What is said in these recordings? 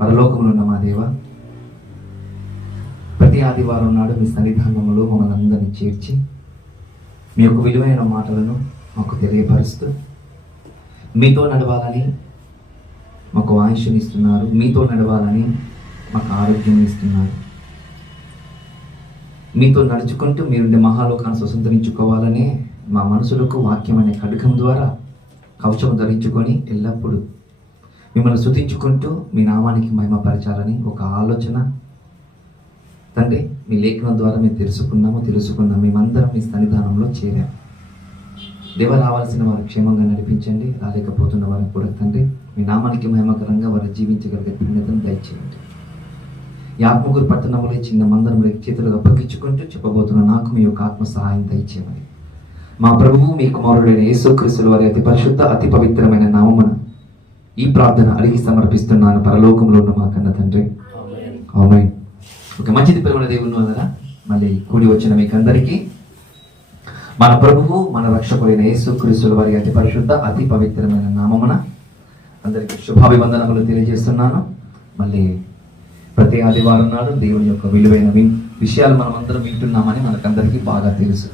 పరలోకములో ఉన్న మా దేవ, ప్రతి ఆదివారం నాడు మీ సన్నిధానంలో మమ్మల్ని అందరినీ చేర్చి మీ యొక్క విలువైన మాటలను మాకు తెలియపరుస్తూ మీతో నడవాలని మాకు ఆయుష్ని ఇస్తున్నారు, మీతో నడవాలని మాకు ఆరోగ్యం ఇస్తున్నారు. మీతో నడుచుకుంటూ మీరుండే మహాలోకాన్ని స్వతంత్రించుకోవాలనే మా మనసులకు వాక్యం అనే ఖడ్గం ద్వారా కవచం ధరించుకొని ఎల్లప్పుడూ మిమ్మల్ని స్తుతించుకుంటూ మీ నామానికి మహిమపరచాలని ఒక ఆలోచన తండ్రి మీ లేఖనం ద్వారా మేము తెలుసుకున్నాం. మేమందరం మీ సన్నిధానంలో చేరాం. దేవ, రావాల్సిన వారు క్షేమంగా నడిపించండి, రాలేకపోతున్న వారిని కూడా తండ్రి మీ నామానికి మహిమకరంగా వారు జీవించగలిగే ధన్యతను దయచేయండి. ఈ ఆత్మకూరు పట్టణంలో చిన్న మందరం చేతులు అప్పగించుకుంటూ చెప్పబోతున్న నాకు మీ యొక్క ఆత్మ సహాయం దయచేయమని మా ప్రభువు మీ కుమారుడైన యేసుక్రీస్తుల వారి అతి పరిశుద్ధ అతి పవిత్రమైన నామమున ఈ ప్రార్థన అడిగి సమర్పిస్తున్నాను, పరలోకంలో ఉన్న మా కన్న తండ్రి. ఆమేన్. ఒక మంచిది పిలువల దేవుని వల్ల మళ్ళీ కూడి వచ్చిన మీకు అందరికీ మన ప్రభువు మన రక్షకుడైన యేసుక్రీస్తుల వారి అతి పరిశుద్ధ అతి పవిత్రమైన నామమున అందరికీ శుభాభివందనములు తెలియజేస్తున్నాను. మళ్ళీ ప్రతి ఆదివారం నాడు దేవుని యొక్క విలువైన విషయాలు మనం అందరం వింటున్నామని మనకందరికీ బాగా తెలుసు.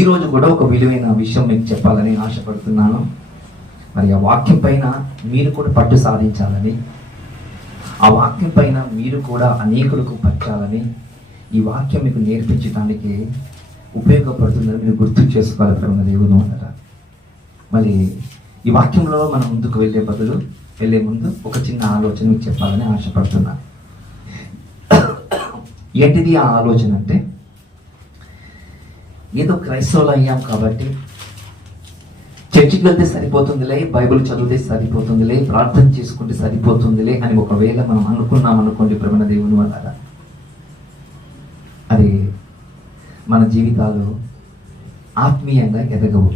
ఈరోజు కూడా ఒక విలువైన విషయం మీకు చెప్పాలని ఆశపడుతున్నాను. మరి ఆ వాక్యం పైన మీరు కూడా పట్టు సాధించాలని, ఆ వాక్యం పైన మీరు కూడా అనేకులకు పట్టాలని, ఈ వాక్యం మీకు నేర్పించడానికి ఉపయోగపడుతుందని మీరు గుర్తు చేసుకోవాలి ప్రేమ దేవుని అన్నట. మరి ఈ వాక్యంలో మనం ముందుకు వెళ్ళే ముందు ఒక చిన్న ఆలోచన మీకు చెప్పాలని ఆశపడుతున్నాను. ఏంటిది ఆ ఆలోచన అంటే, ఏదో క్రైస్తవులు అయ్యాం కాబట్టి చర్చికి వెళ్తే సరిపోతుందిలే, బైబిల్ చదివితే సరిపోతుందిలే, ప్రార్థన చేసుకుంటే సరిపోతుందిలే అని ఒకవేళ మనం అనుకున్నాం అనుకోండి ప్రేమ దేవుని వల్ల, అది మన జీవితాలు ఆత్మీయంగా ఎదగవు,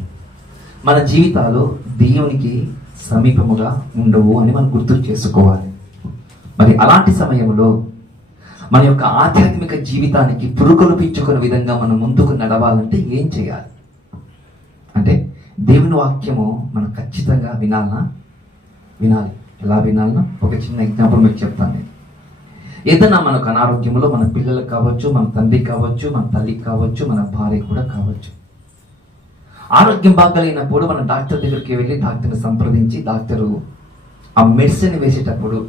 మన జీవితాలు దేవునికి సమీపముగా ఉండవు అని మనం గుర్తు చేసుకోవాలి. మరి అలాంటి సమయంలో మన యొక్క ఆధ్యాత్మిక జీవితానికి పురుకొల్పించుకునే విధంగా మనం ముందుకు నడవాలంటే ఏం చేయాలి అంటే, దేవుని వాక్యము మనం ఖచ్చితంగా వినాలి. ఎలా వినాలన్నా ఒక చిన్న ఎగ్జాంపుల్ మీకు చెప్తాను నేను. ఏదైనా మనకు అనారోగ్యంలో మన పిల్లలకు కావచ్చు, మన తండ్రి కావచ్చు, మన తల్లికి కావచ్చు, మన భార్య కూడా కావచ్చు, ఆరోగ్యం బాగలేనప్పుడు మన డాక్టర్ దగ్గరికి వెళ్ళి డాక్టర్ని సంప్రదించి డాక్టరు ఆ మెడిసిన్ వేసేటప్పుడు,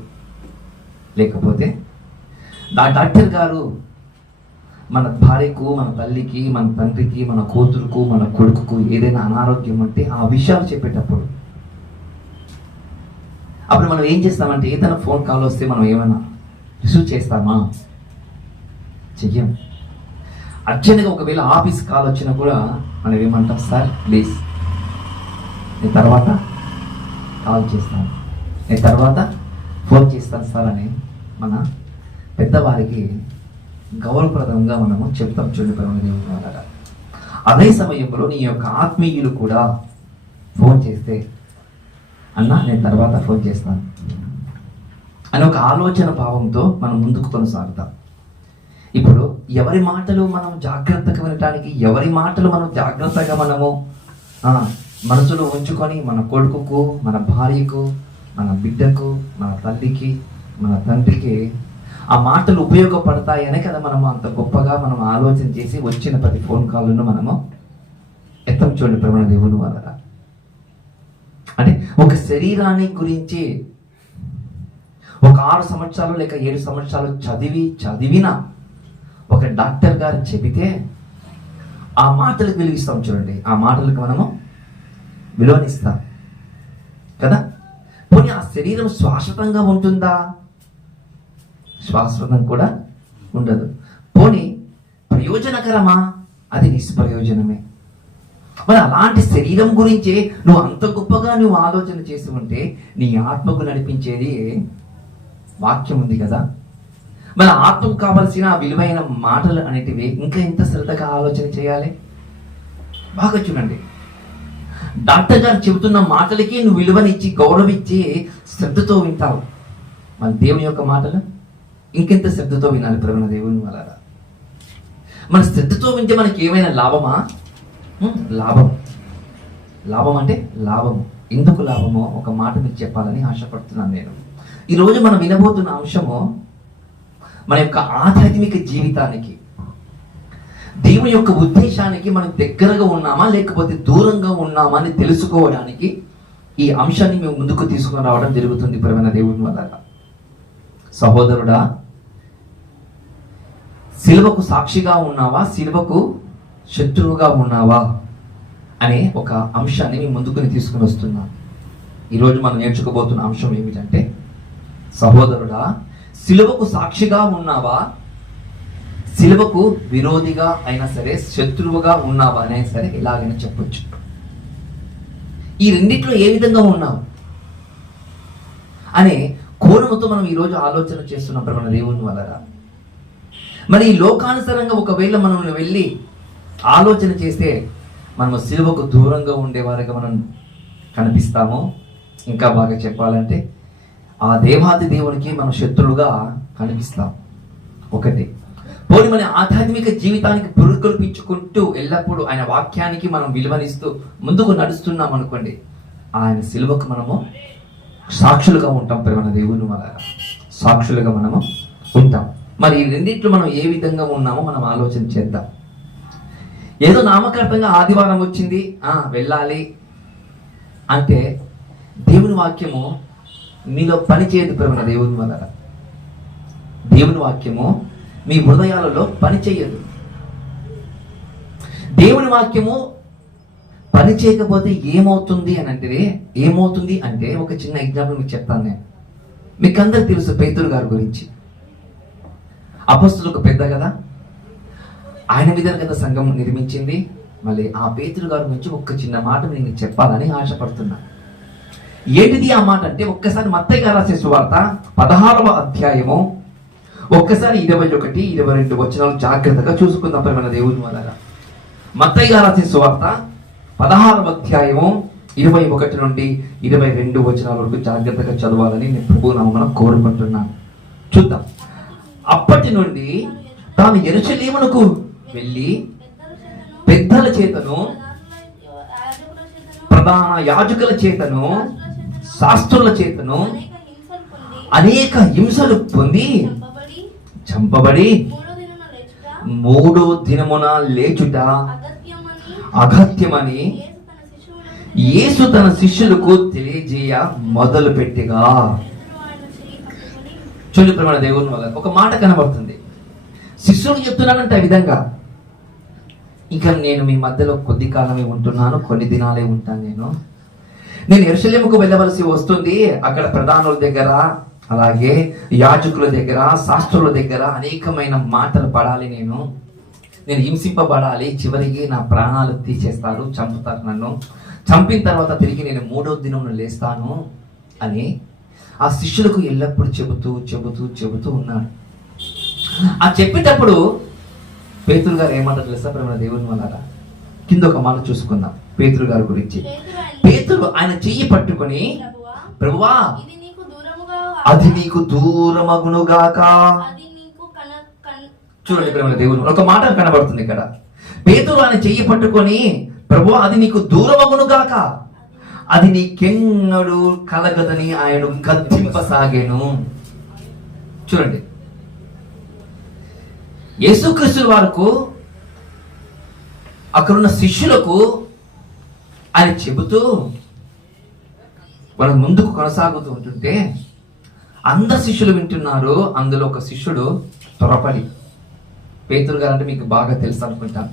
లేకపోతే డాక్టర్ గారు మన భార్యకు, మన తల్లికి, మన తండ్రికి, మన కూతురుకు, మన కొడుకుకు ఏదైనా అనారోగ్యం ఉంటే ఆ విషయాలు చెప్పేటప్పుడు అప్పుడు మనం ఏం చేస్తామంటే, ఏదైనా ఫోన్ కాల్ వస్తే మనం ఏమైనా రిసీవ్ చేస్తామా? చెయ్యం. అర్జెంట్గా ఒకవేళ ఆఫీస్ కాల్ వచ్చినా కూడా మనం ఏమంటాం, సార్ ప్లీజ్ నేను తర్వాత కాల్ చేస్తాను, నేను తర్వాత ఫోన్ చేస్తాను సార్ అని మన పెద్దవారికి గౌరవప్రదంగా మనము చెప్తాం. చూడండి, అదే సమయంలో నీ యొక్క ఆత్మీయులు కూడా ఫోన్ చేస్తే, అన్నా నేను తర్వాత ఫోన్ చేస్తాను అని ఒక ఆలోచన భావంతో మనం ముందుకు కొనసాగుతాం. ఇప్పుడు ఎవరి మాటలు మనం జాగ్రత్తగా వినటానికి, ఎవరి మాటలు మనం జాగ్రత్తగా మనము మనసులో ఉంచుకొని మన కొడుకుకు, మన భార్యకు, మన బిడ్డకు, మన తల్లికి, మన తండ్రికి ఆ మాటలు ఉపయోగపడతాయనే కదా మనము అంత గొప్పగా మనం ఆలోచన చేసి వచ్చిన ప్రతి ఫోన్ కాల్ను మనము ఎత్తం. చూడండి ప్రేమ దేవుని వల్ల అంటే ఒక శరీరాన్ని గురించి ఒక 6 సంవత్సరాలు లేక 7 సంవత్సరాలు చదివిన ఒక డాక్టర్ గారు చెబితే ఆ మాటలకు విలువిస్తాం. చూడండి, ఆ మాటలకు మనము విలువనిస్తాం కదా. పోనీ ఆ శరీరం శాశ్వతంగా ఉంటుందా? శాశ్వతం కూడా ఉండదు. పోనీ ప్రయోజనకరమా? అది నిష్ప్రయోజనమే. మరి అలాంటి శరీరం గురించే నువ్వు అంత గొప్పగా నువ్వు ఆలోచన చేసి ఉంటే నీ ఆత్మకు నడిపించేది వాక్యం ఉంది కదా. మన ఆత్మకు కావలసిన విలువైన మాటలు అనేటివి ఇంకా ఎంత శ్రద్ధగా ఆలోచన చేయాలి. బాగా చూడండి, డాక్టర్ గారు చెబుతున్న మాటలకి నువ్వు విలువనిచ్చి గౌరవించి శ్రద్ధతో వింటావు. మన దేవుని యొక్క మాటలు ఇంకెంత శ్రద్ధతో వినాలి ప్రేమ దేవుని వల్ల. మన శ్రద్ధతో వింటే మనకి ఏమైనా లాభమా? లాభం అంటే లాభము. ఎందుకు లాభమో ఒక మాట మీకు చెప్పాలని ఆశపడుతున్నాను నేను. ఈరోజు మనం వినబోతున్న అంశము మన యొక్క ఆధ్యాత్మిక జీవితానికి, దేవుని యొక్క ఉద్దేశానికి మనం దగ్గరగా ఉన్నామా లేకపోతే దూరంగా ఉన్నామా అని తెలుసుకోవడానికి ఈ అంశాన్ని మేము ముందుకు తీసుకుని రావడం జరుగుతుంది ప్రియమైన దేవుని వల్ల. సహోదరుడా, సిలువకు సాక్షిగా ఉన్నావా, సిలువకు శత్రువుగా ఉన్నావా అనే ఒక అంశాన్ని మేము ముందుకుని తీసుకుని వస్తున్నాం. ఈరోజు మనం నేర్చుకోబోతున్న అంశం ఏమిటంటే, సహోదరుడా, సిలువకు సాక్షిగా ఉన్నావా, సిలువకు విరోధిగా అయినా సరే, శత్రువుగా ఉన్నావా అయినా సరే, ఎలాగైనా చెప్పొచ్చు. ఈ రెండిట్లో ఏ విధంగా ఉన్నావు అనే కోణముతో మనం ఈరోజు ఆలోచన చేస్తున్నాం ప్రియమైన దేవుని వల్ల. మరి ఈ లోకానుసారంగా ఒకవేళ మనం వెళ్ళి ఆలోచన చేస్తే మనము సిలువకు దూరంగా ఉండేవారుగా మనం కనిపిస్తాము. ఇంకా బాగా చెప్పాలంటే ఆ దేవాది దేవునికి మనం శత్రువుగా కనిపిస్తాం. ఒకటి పోనీ మన ఆధ్యాత్మిక జీవితానికి పురుకొల్పించుకుంటూ ఎల్లప్పుడూ ఆయన వాక్యానికి మనం విలువనిస్తూ ముందుకు నడుస్తున్నాం అనుకోండి, ఆయన సిలువకు మనము సాక్షులుగా ఉంటాం. ప్రేమ దేవుని వల్ల సాక్షులుగా మనము ఉంటాం. మరి ఈ రెండిట్లో మనం ఏ విధంగా ఉన్నామో మనం ఆలోచన చేద్దాం. ఏదో నామకార్థంగా ఆదివారం వచ్చింది వెళ్ళాలి అంటే దేవుని వాక్యము మీలో పనిచేయదు ప్రేమ దేవుని వల్ల. దేవుని వాక్యము మీ హృదయాలలో పనిచేయదు. దేవుని వాక్యము పని చేయకపోతే ఏమవుతుంది అంటే ఒక చిన్న ఎగ్జాంపుల్ మీకు చెప్తాను నేను. మీకు అందరికి తెలుసు పేతురు గారి గురించి. అపొస్తలులకు పెద్ద కదా, ఆయన మీద కదా సంఘం నిర్మించింది. మళ్ళీ ఆ పేతురు గారి గురించి ఒక చిన్న మాట నేను చెప్పాలని ఆశపడుతున్నా. ఏంటిది ఆ మాట అంటే, ఒక్కసారి మత్తయి గారు రాసే సువార్త 16వ అధ్యాయము ఒక్కసారి 21, 22 వచనాలు జాగ్రత్తగా చూసుకుందాం ప్రియమైన దేవుని వల్ల. మత్తయి గారు రాసే సువార్త 16వ అధ్యాయము 21 నుండి 22 వచనాల వరకు జాగ్రత్తగా చదవాలని నేను ప్రభువు నామమున కోరుకుంటున్నాను. చూద్దాం. అప్పటి నుండి తాను యెరూషలేమునకు వెళ్ళి పెద్దల చేతను, ప్రధాన యాజకుల చేతను, శాస్త్రుల చేతను అనేక హింసలు పొంది చంపబడి మూడో దినమున లేచుట అగత్యమని యేసు తన శిష్యులకు తెలియజేయ మొదలు పెట్టిగా. చూడండి ప్రియమైన దేవుని వల్ల ఒక మాట కనబడుతుంది. శిష్యుడు చెప్తున్నానంటే ఆ విధంగా, ఇంకా నేను మీ మధ్యలో కొద్ది కాలమే ఉంటున్నాను, కొన్ని దినాలే ఉంటాను. నేను యెరూషలేముకు వెళ్ళవలసి వస్తుంది. అక్కడ ప్రధానుల దగ్గర, అలాగే యాజకుల దగ్గర, శాస్త్రుల దగ్గర అనేకమైన మాటలు పడాలి. నేను హింసింపబడాలి. చివరికి నా ప్రాణాలు తీసేస్తారు, చంపుతారు. నన్ను చంపిన తర్వాత తిరిగి నేను మూడో దినం లేస్తాను అని ఆ శిష్యులకు ఎల్లప్పుడూ చెబుతూ ఉన్నాడు. ఆ చెప్పేటప్పుడు పేతురు గారు ఏమంటారు తెలుసా ప్రేమ దేవుని వల్ల? కింద ఒక మాట చూసుకుందాం పేతురు గారి గురించి. పేతురు ఆయన చెయ్యి పట్టుకొని, ప్రభువా అది నీకు దూరమగునుగాక. చూడండి ప్రేమ దేవుని ఒక మాట కనబడుతుంది ఇక్కడ. పేతురు ఆయన చెయ్యి పట్టుకొని, ప్రభువా అది నీకు దూరమగునుగాక, అది నీకెన్నడు కలగదని ఆయన గద్దింపసాగాను. చూడండి, యేసుక్రీస్తు వారికి అక్కడున్న శిష్యులకు ఆయన చెబుతూ వాళ్ళ ముందుకు కొనసాగుతూ ఉంటుంటే అందరు శిష్యులు వింటున్నారు. అందులో ఒక శిష్యుడు త్వరపడి, పేతురు గారు అంటే మీకు బాగా తెలుసు అనుకుంటాను.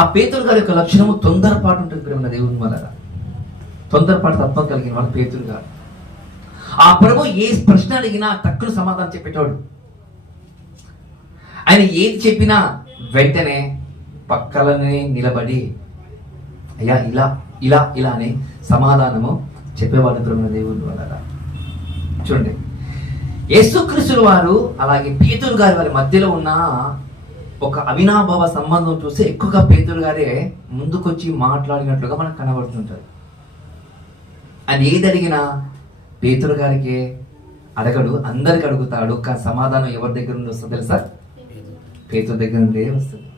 ఆ పేతురు గారి యొక్క లక్షణము తొందరపాటు ఉంటుంది ప్రేమ దేవుని వల్ల. తొందరపాటు తత్వం కలిగిన వాడు పేతురు గారు. ఆ ప్రభు ఏ ప్రశ్న అడిగినా తక్కువ సమాధానం చెప్పేటోడు. ఆయన ఏది చెప్పినా వెంటనే పక్కలనే నిలబడి అయ్యా ఇలా అని సమాధానము చెప్పేవాడు ప్రేమ దేవుని వల్ల. చూడండి, యేసుక్రీస్తు వారు అలాగే పేతురు గారి వారి మధ్యలో ఉన్న ఒక అవినాభావ సంబంధం చూస్తే ఎక్కువగా పేతురు గారే ముందుకొచ్చి మాట్లాడినట్లుగా మనకు కనబడుతుంటారు. ఆయన ఏది అడిగినా పేతురు గారికి అడగడు, అందరికి అడుగుతాడు. కానీ సమాధానం ఎవరి దగ్గర నుండి వస్తుంది తెలుసా? పేతురు దగ్గర నుండే వస్తుంది.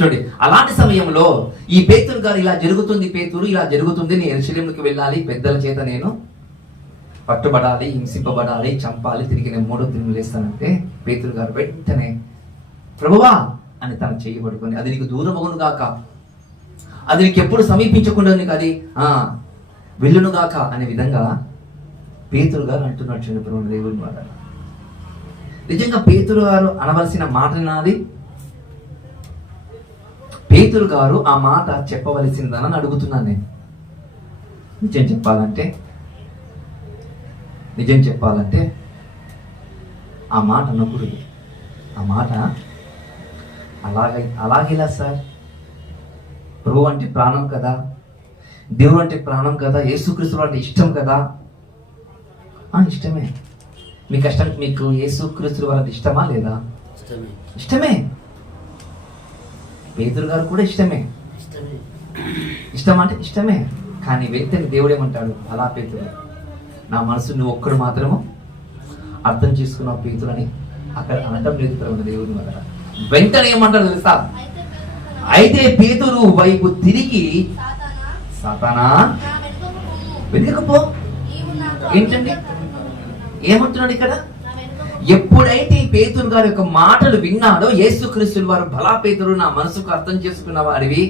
చూడండి, అలాంటి సమయంలో ఈ పేతురు గారు ఇలా జరుగుతుంది, పేతురు ఇలా జరుగుతుంది, నేను యెరూషలేముకి వెళ్ళాలి, పెద్దల చేత నేను పట్టుబడాలి, హింసింపబడాలి, చంపాలి, తిరిగి నేను 3వ దినం లేస్తానంటే పేతురు గారు వెంటనే ప్రభువా అని తన చెయ్యి పట్టుకొని, అది నీకు దూరం అగును గాక, అది నీకు ఎప్పుడు సమీపించకుండా నీకు అది వెళ్ళును గాక అనే విధంగా పేతురు గారు అంటున్నాడు. చూడండి ప్రభువు దేవుని మాట. నిజంగా పేతురు గారు అనవలసిన మాట నాది, పేతురు గారు ఆ మాట చెప్పవలసిందని అడుగుతున్నాను నేను. నిజం చెప్పాలంటే ఆ మాట అనకూడదు. ఆ మాట అలాగేలా సార్, ప్రభు అంటే ప్రాణం కదా, దేవుడు అంటే ప్రాణం కదా, యేసుక్రీస్తు అంటే ఇష్టం కదా. ఇష్టమే. మీకు యేసుక్రీస్తు వారంటే ఇష్టమా లేదా? ఇష్టమే. పేతురు గారు కూడా ఇష్టమే. ఇష్టం అంటే ఇష్టమే. కానీ వెంటనే దేవుడు ఏమంటాడు, అలా పేతురు, నా మనసు నువ్వు ఒక్కడు మాత్రము అర్థం చేసుకున్నావు పేతురు అని అక్కడ అనటం లేదు ప్రభువు దేవుని వల్ల. వెంటనే ఏమంటాడు తెలుసా? అయితే పేతురు వైపు తిరిగి, సాతానా వెనుకకు పో. ఏంటండి ఏమంటున్నాడు ఇక్కడ? ఎప్పుడైతే ఈ పేతురు గారి యొక్క మాటలు విన్నాడో, యేసుక్రీస్తు వారు, బలా పేతురు, నా మనసుకు అర్థం చేసుకున్న వారివి,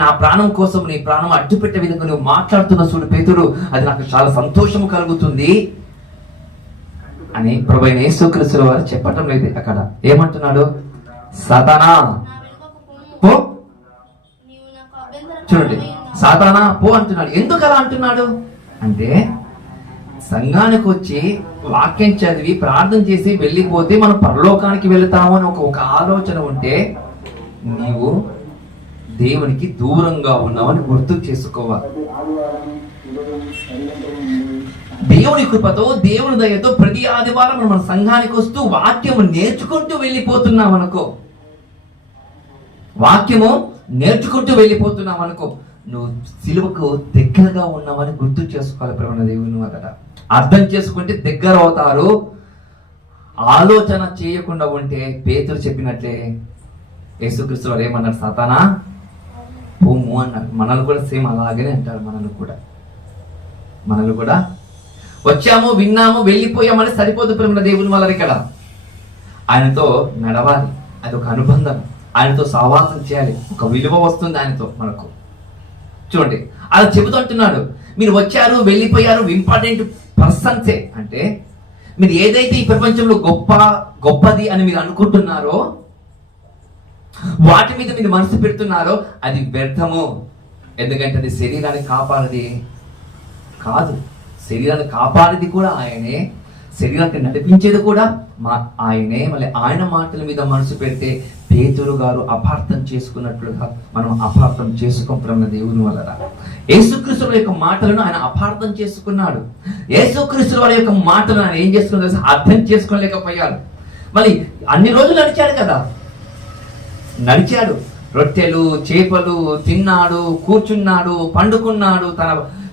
నా ప్రాణం కోసం నీ ప్రాణం అడ్డుపెట్టే విధంగా నువ్వు మాట్లాడుతున్న చూడు పేతురు, అది నాకు చాలా సంతోషము కలుగుతుంది అని ప్రభువైన యేసుక్రీస్తు వారు చెప్పటం లేదు. అక్కడ ఏమంటున్నాడు? సాతానా పో. చూడండి, సాతానా పో అంటున్నాడు. ఎందుకు అలా అంటున్నాడు అంటే, సంఘానికి వచ్చి వాక్యం చదివి ప్రార్థన చేసి వెళ్ళిపోతే మనం పరలోకానికి వెళతాము అని ఒక ఆలోచన ఉంటే నీవు దేవునికి దూరంగా ఉన్నావని గుర్తు చేసుకోవాలి. దేవుని కృపతో, దేవుని దయతో ప్రతి ఆదివారం మన సంఘానికి వస్తూ వాక్యము నేర్చుకుంటూ వెళ్ళిపోతున్నాం అనుకో, వాక్యము నేర్చుకుంటూ వెళ్ళిపోతున్నాం అనుకో, నువ్వు సిలువకు దగ్గరగా ఉన్నావని గుర్తు చేసుకోవాలి. ప్రభువైన దేవుని వల్ల అర్థం చేసుకుంటే దగ్గర అవుతారు. ఆలోచన చేయకుండా ఉంటే పేతురు చెప్పినట్లే యేసుక్రీస్తు వారు ఏమన్నారు? సాతానా పోము అన్నారు. మనల్ని కూడా సేమ్ అలాగనే అంటారు. మనల్ని కూడా వచ్చాము, విన్నాము, వెళ్ళిపోయామని సరిపోదు ప్రభువైన దేవుని వల్ల. ఇక్కడ ఆయనతో నడవాలి, అది ఒక అనుబంధం. ఆయనతో సహవాసం చేయాలి, ఒక విలువ వస్తుంది ఆయనతో మనకు. చూడండి, అలా చెబుతుంటున్నాడు. మీరు వచ్చారు, వెళ్ళిపోయారు, ఇంపార్టెంట్ పర్సన్సే అంటే, మీరు ఏదైతే ఈ ప్రపంచంలో గొప్పది అని మీరు అనుకుంటున్నారో, వాటి మీద మీరు మనసు పెడుతున్నారో, అది వ్యర్థము. ఎందుకంటే అది శరీరాన్ని కాపాడేది కాదు. శరీరాన్ని కాపాడేది కూడా ఆయనే, శరీరాన్ని నడిపించేది కూడా ఆయనే. మళ్ళీ ఆయన మాటల మీద మనసు పెడితే పేతురు గారు అపార్థం చేసుకున్నట్లుగా మనం అపార్థం చేసుకోవడం దేవుని వల్ల. యేసుక్రీస్తు యొక్క మాటలను ఆయన అపార్థం చేసుకున్నాడు. యేసుక్రీస్తు వారి యొక్క మాటలను ఆయన ఏం చేసుకున్నాడు? అర్థం చేసుకోలేకపోయాడు. మళ్ళీ అన్ని రోజులు నడిచాడు, రొట్టెలు చేపలు తిన్నాడు, కూర్చున్నాడు, పండుకున్నాడు,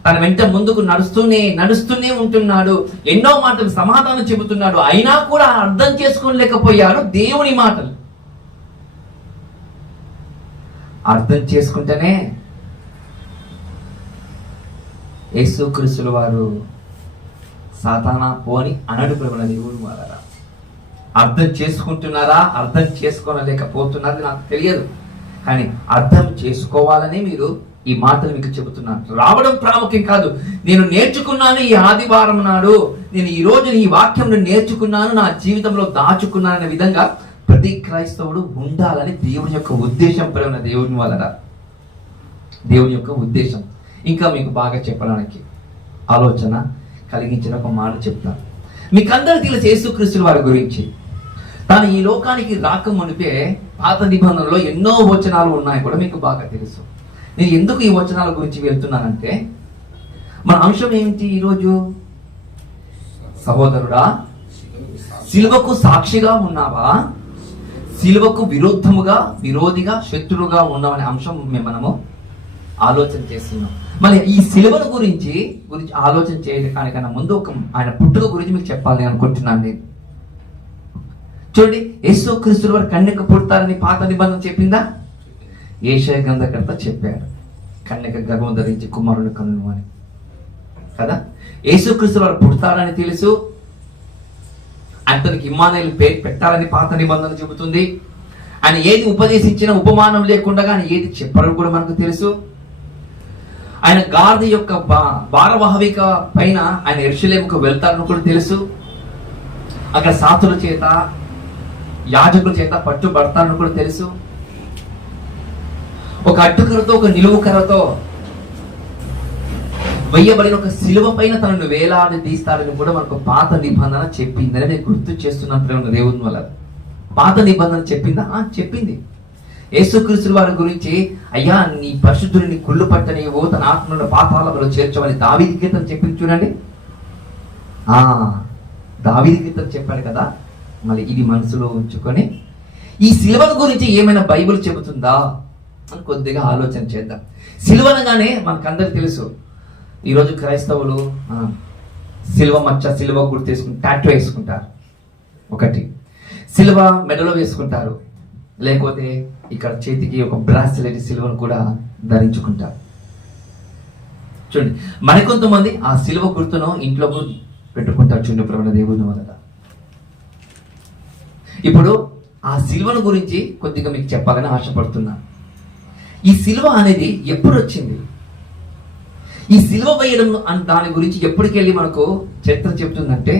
తన వెంట ముందుకు నడుస్తూనే ఉంటున్నాడు, ఎన్నో మాటలు సమాధానం చెబుతున్నాడు. అయినా కూడా అర్థం చేసుకోలేకపోయాడు దేవుని మాటలు. అర్థం చేసుకుంటేనే యేసుక్రీస్తు వారు సాతానా పోని అనడు ప్రభువైన దేవుని వల్ల. అర్థం చేసుకుంటున్నారా, అర్థం చేసుకోలేకపోతున్నారని నాకు తెలియదు, కానీ అర్థం చేసుకోవాలని మీరు ఈ మాటలు మీకు చెబుతున్నాను. రావడం ప్రాముఖ్యం కాదు. నేను నేర్చుకున్నాను ఈ ఆదివారం నాడు, నేను ఈ రోజు ఈ వాక్యం నేర్చుకున్నాను, నా జీవితంలో దాచుకున్నాను అనే విధంగా ప్రతి క్రైస్తవుడు ఉండాలని దేవుని యొక్క ఉద్దేశం. ప్రేమ దేవుని వలన దేవుని యొక్క ఉద్దేశం. ఇంకా మీకు బాగా చెప్పడానికి ఆలోచన కలిగించిన ఒక మాట చెప్తాను. మీకు అందరికీ తెలుసు యేసుక్రీస్తు వారి గురించి. తాను ఈ లోకానికి రాక మునిపే పాత నిబంధనలో ఎన్నో వచనాలు ఉన్నాయి కూడా మీకు బాగా తెలుసు. నేను ఎందుకు ఈ వచనాల గురించి వెళ్తున్నానంటే, మన అంశం ఏంటి ఈరోజు? సహోదరుడా, సిలువకు సాక్షిగా ఉన్నావా, సిలువకు విరోధిగా శత్రువుగా ఉన్నామనే అంశం మనము ఆలోచన చేస్తున్నాం. మళ్ళీ ఈ సిలువను గురించి ఆలోచన చేయడానికన్నా ముందు ఆయన పుట్టుక గురించి మీకు చెప్పాలి అనుకుంటున్నాను నేను. చూడండి, యేసుక్రీస్తు వారు కన్యక పుడతారని పాత నిబంధన చెప్పిందా? యెషయా గ్రంథకర్త చెప్పాడు, కన్యక గర్భం ధరించి కుమారుని కనును అని కదా. యేసుక్రీస్తు వారు పుడతారని తెలుసు, అతనికి ఇమ్మానుయేలు పేరు పెట్టాలని పాత నిబంధన చెబుతుంది. ఆయన ఏది ఉపదేశించినా ఉపమానం లేకుండా ఆయన ఏది చెప్పడం కూడా మనకు తెలుసు. ఆయన గాడిద యొక్క భారవాహవిక పైన ఆయన యెరూషలేముకు వెళ్తారని కూడా తెలుసు. అక్కడ సాతుల చేత యాజకుల చేత పట్టుబడతారని కూడా తెలుసు. ఒక అడ్డుకరతో ఒక నిలువు కర్రతో వెయ్యబడిన ఒక శిలువ పైన తనను వేలాడి తీస్తారని కూడా మనకు పాత నిబంధన చెప్పిందని నేను గుర్తు చేస్తున్నాను దేవుని వల్ల. పాత నిబంధన చెప్పిందా? చెప్పింది. యేసుక్రీస్తు వారి గురించి, అయ్యా నీ పరిశుద్ధుని కుళ్ళు పట్టనివో తన ఆత్మను పాతాళంలో చేర్చమని దావీదు కీర్తన చెప్పింది చూడండి. దావీదు కీర్తన చెప్పాడు కదా. మళ్ళీ ఇది మనసులో ఉంచుకొని ఈ సిలువల గురించి ఏమైనా బైబిల్ చెబుతుందా అని కొద్దిగా ఆలోచన చేద్దాం. సిలువ అనగానే మనకందరికి తెలుసు, ఈరోజు క్రైస్తవులు సిలువ మచ్చ, సిలువ గుర్తు వేసుకుని టాటూ వేసుకుంటారు. ఒకటి సిలువ మెడలో వేసుకుంటారు, లేకపోతే ఇక్కడ చేతికి ఒక బ్రాస్లెట్ సిలువను కూడా ధరించుకుంటారు. చూడండి, మరికొంతమంది ఆ సిలువ గుర్తును ఇంట్లో పెట్టుకుంటారు. చూడండి ప్రభువైన దేవుని వల్ల. ఇప్పుడు ఆ సిలువను గురించి కొద్దిగా మీకు చెప్పాలని ఆశపడుతున్నాను. ఈ సిలువ అనేది ఎప్పుడు వచ్చింది? ఈ సిలువ వేయడం దాని గురించి ఎప్పటికెళ్ళి మనకు చరిత్ర చెప్తుందంటే,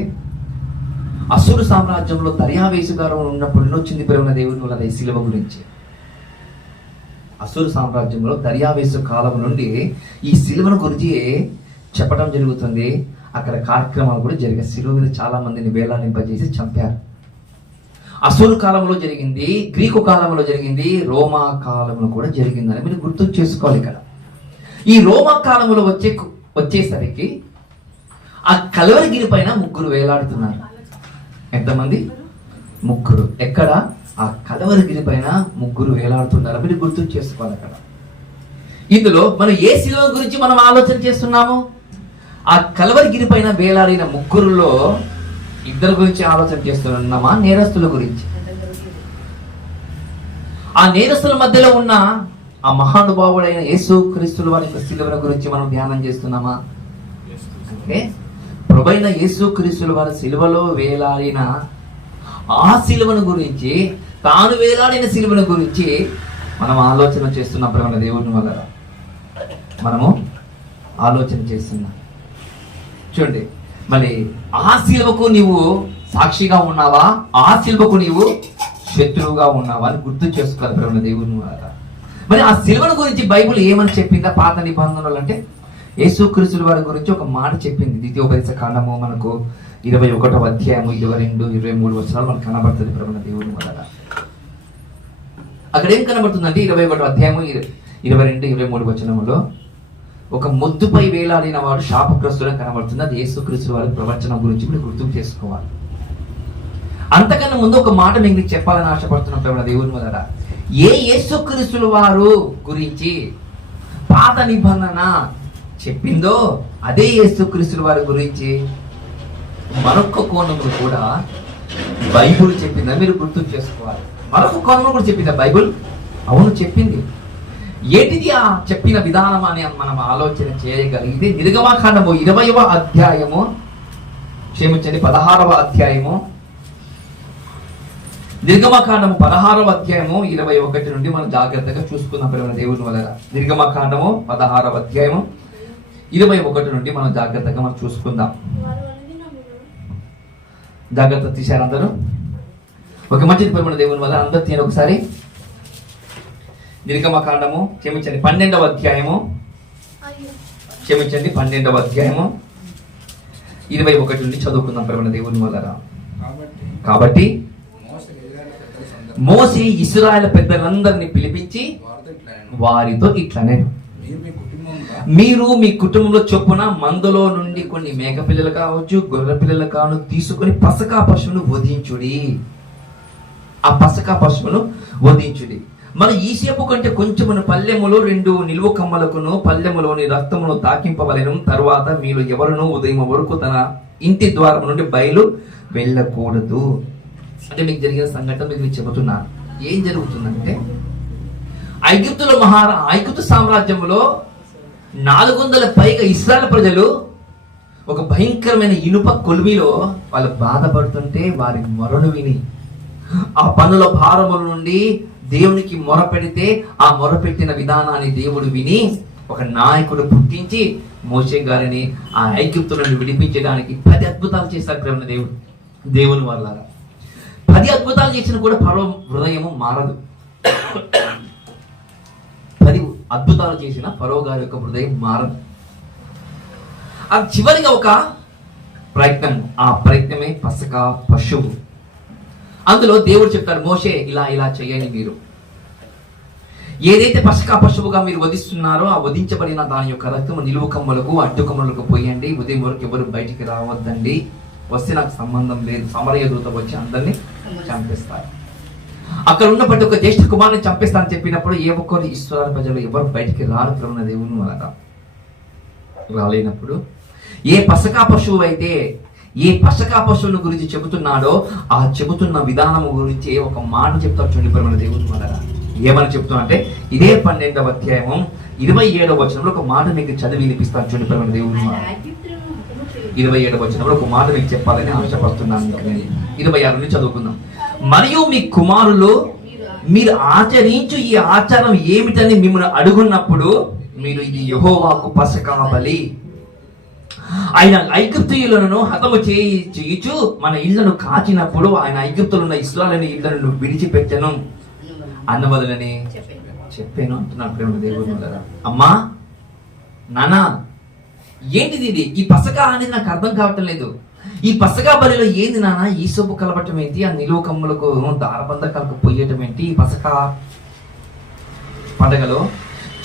అసురు సామ్రాజ్యంలో దర్యావేసు గారు ఉన్నప్పుడు వచ్చింది ప్రేమ దేవుని వల్ల ఈ సిలువ గురించి. అసురు సామ్రాజ్యంలో దర్యావేసు కాలం నుండి ఈ సిలువను గురించి చెప్పడం జరుగుతుంది. అక్కడ కార్యక్రమాలు కూడా జరిగాయి. సిలువ మీద చాలా మందిని వేలాడింపజేసి చంపారు. అసురు కాలంలో జరిగింది, గ్రీకు కాలంలో జరిగింది, రోమా కాలంలో కూడా జరిగిందని మీరు గుర్తు చేసుకోవాలి. ఇక్కడ ఈ రోమా కాలంలో వచ్చేసరికి ఆ కల్వరిగిరి పైన ముగ్గురు వేలాడుతున్నారు. ఎంతమంది? ముగ్గురు. ఎక్కడ? ఆ కల్వరిగిరి పైన ముగ్గురు వేలాడుతున్నారు. మీరు గుర్తు చేసుకోవాలి. అక్కడ ఇందులో మనం ఏ సిలువ గురించి మనం ఆలోచన చేస్తున్నాము? ఆ కల్వరిగిరి పైన వేలాడిన ముగ్గురులో ఇద్దరు గురించి ఆలోచన చేస్తున్నామా, నేరస్తుల గురించి? ఆ నేరస్తుల మధ్యలో ఉన్న ఆ మహానుభావుడైన యేసుక్రీస్తు వారి యొక్క సిలువల గురించి మనం ధ్యానం చేస్తున్నామా? అంటే ప్రభువైన యేసుక్రీస్తు వారి సిలువలో వేలాడిన ఆ సిలువను గురించి, తాను వేలాడిన సిలువను గురించి మనం ఆలోచన చేస్తున్నాం. ప్రభువైన దేవుని వల్ల మనము ఆలోచన చేస్తున్నాం. చూడండి, మరి ఆ సిలువకు నీవు సాక్షిగా ఉన్నావా, ఆ సిలువకు నీవు శత్రువుగా ఉన్నావా అని గుర్తు చేసుకోవాలి ప్రభువైన దేవుని వల్ల. మరి ఆ సిలువను గురించి బైబిల్ ఏమని చెప్పిందా పాత నిబంధనలు? అంటే యేసుక్రీస్తు వారి గురించి ఒక మాట చెప్పింది. ద్వితీయోపదేశ కాండము మనకు 21వ అధ్యాయము 22, 23 వచనాలు మనకు కనబడుతుంది ప్రభువైన దేవుని వల్ల. అక్కడ ఏం కనబడుతుందంటే 21వ అధ్యాయము 22, 23 వచనములో ఒక మొద్దుపై వేలాడిన వాడు శాపగ్రస్తులను కనబడుతుంది. అది యేసుక్రీస్తు వారి ప్రవచనం గురించి కూడా గుర్తు చేసుకోవాలి. అంతకన్నా ముందు ఒక మాట మీకు చెప్పాలని ఆశపడుతున్న ప్రభువైన దేవుని వల్ల, ఏ యేసుక్రీస్తు వారు గురించి పాత నిబంధన చెప్పిందో అదే యేసుక్రీస్తు వారి గురించి మరొక కోణములు కూడా బైబుల్ చెప్పిందని మీరు గుర్తు చేసుకోవాలి. మరొక కోణములు కూడా చెప్పిందా బైబుల్? అవును, చెప్పింది. ఏంటిది ఆ చెప్పిన విధానం అని మనం ఆలోచన చేయగలిగితే నిర్గమకాండము 20వ అధ్యాయము, క్షమించండి 16వ అధ్యాయము, నిర్గమకాండము 16వ అధ్యాయము 21 నుండి మనం జాగ్రత్తగా చూసుకుందాం ప్రియమైన దేవుని వల్ల. నిర్గమకాండము 16వ అధ్యాయము 21 నుండి మనం జాగ్రత్తగా మనం చూసుకుందాం. జాగ్రత్త తీశారు అందరూ? ఒక మంచిది ప్రియమైన దేవుని వల్ల అందరూ తీయండి ఒకసారి. నిర్గమకాండము క్షమించండి 12వ అధ్యాయము, క్షమించండి 12వ అధ్యాయము 21 నుండి చదువుకుందాం ప్రియమైన దేవుని వల్ల. కాబట్టి మోషే ఇశ్రాయేలు పెద్దలందరినీ పిలిపించి వారితో ఇట్లనే, మీరు మీ కుటుంబంలో చొప్పున మందులో నుండి కొన్ని మేక పిల్లలు కావచ్చు, గొర్రె పిల్లలు కాను తీసుకొని పసకా పశువును వధించుడి. ఆ పసకా పశువును వధించుడి. మన ఈసేపు కంటే కొంచెమును పల్లెములో 2 నిలువ కమ్మలకును పల్లెములోని రక్తమును తాకింపవలెను. తరువాత మీరు ఎవరునూ ఉదయం వరకు తన ఇంటి ద్వారం నుండి బయలు వెళ్ళకూడదు. అంటే మీకు జరిగిన సంఘటన మీకు చెబుతున్నాను. ఏం జరుగుతుందంటే ఐగుప్తు సామ్రాజ్యంలో 400 పైగా ఇశ్రాయేలు ప్రజలు ఒక భయంకరమైన ఇనుప కొలిమిలో వాళ్ళు బాధపడుతుంటే వారి మొరను విని, ఆ పనుల భారముల నుండి దేవునికి మొర పెడితే ఆ మొర పెట్టిన విధానాన్ని దేవుడు విని ఒక నాయకుడు పుట్టించి మోషే గారిని ఆ ఐగుప్తు నుండి విడిపించడానికి 10 అద్భుతాలు చేశారు ప్రేమ దేవుని వల్ల. 10 అద్భుతాలు చేసిన కూడా ఫరో హృదయము మారదు. 10 అద్భుతాలు చేసిన ఫరో గారి యొక్క హృదయం మారదు. అది చివరిగా ఒక ప్రయత్నం, ఆ ప్రయత్నమే పసకా పశువు. అందులో దేవుడు చెప్తారు, మోషే ఇలా చేయండి, మీరు ఏదైతే పసకా పశువుగా మీరు వధిస్తున్నారో ఆ వధించబడిన దాని యొక్క రక్తము నిలువు కమ్మలకు అడ్డు కమ్మలకు పోయండి, ఉదయం వరకు ఎవరు బయటికి రావద్దండి, వస్తే నాకు సంబంధం లేదు, సమరయ దూత వచ్చి అందరినీ చంపేస్తారు. అక్కడ ఉన్న ప్రతి ఒక్క జ్యేష్ఠ కుమారుని చంపేస్తానని చెప్పినప్పుడు ఏ ఒక్కరు ఇశ్రాయేలు ప్రజలు ఎవరు బయటికి రారు ప్రవణ దేవుని వలన. రాలేనప్పుడు ఏ పసకా పశువు అయితే ఏ పసకా పశువుని గురించి చెబుతున్నాడో ఆ చెబుతున్న విధానము గురించి ఒక మాట చెప్తారు చూడండి ప్రవణ దేవుని వలన. ఏమని చెప్తున్నా అంటే ఇదే 12వ అధ్యాయం 27వ వచనంలో ఒక మాట మీకు చదివి వినిపిస్తాను చూడండి ప్రవణ దేవుని వలన. 27వ వచనంలో ఒక మాట మీకు చెప్పాలని ఆశపడుతున్నాను. 26 నుంచి చదువుకుందాం. మరియు మీ కుమారులు మీరు ఆచరించు ఈ ఆచారం ఏమిటని మిమ్మల్ని అడుగున్నప్పుడు మీరు ఇది యెహోవాకు పసకా బలి, ఆయన ఐగుప్తీయులను హతము చేయుచు మన ఇళ్లను కాచినప్పుడు ఆయన ఐగుప్తులు ఉన్న ఇశ్రాయేలు ఇళ్లను విడిచిపెట్టను అన్నవదలని చెప్పాను అంటున్నాడు ప్రేమ దేవుని వలన. అమ్మా నానా ఏంటిది ఇది? ఈ పసకా అనేది నాకు అర్థం కావటం లేదు. ఈ పసకా బలిలో ఏంది నాన్న? ఈ సొప్పు కలపటం ఏంటి? ఆ నిలువ కమ్ములకు దారబంధకాలకు పొయ్యటం ఏంటి? ఈ పసకా పండగలో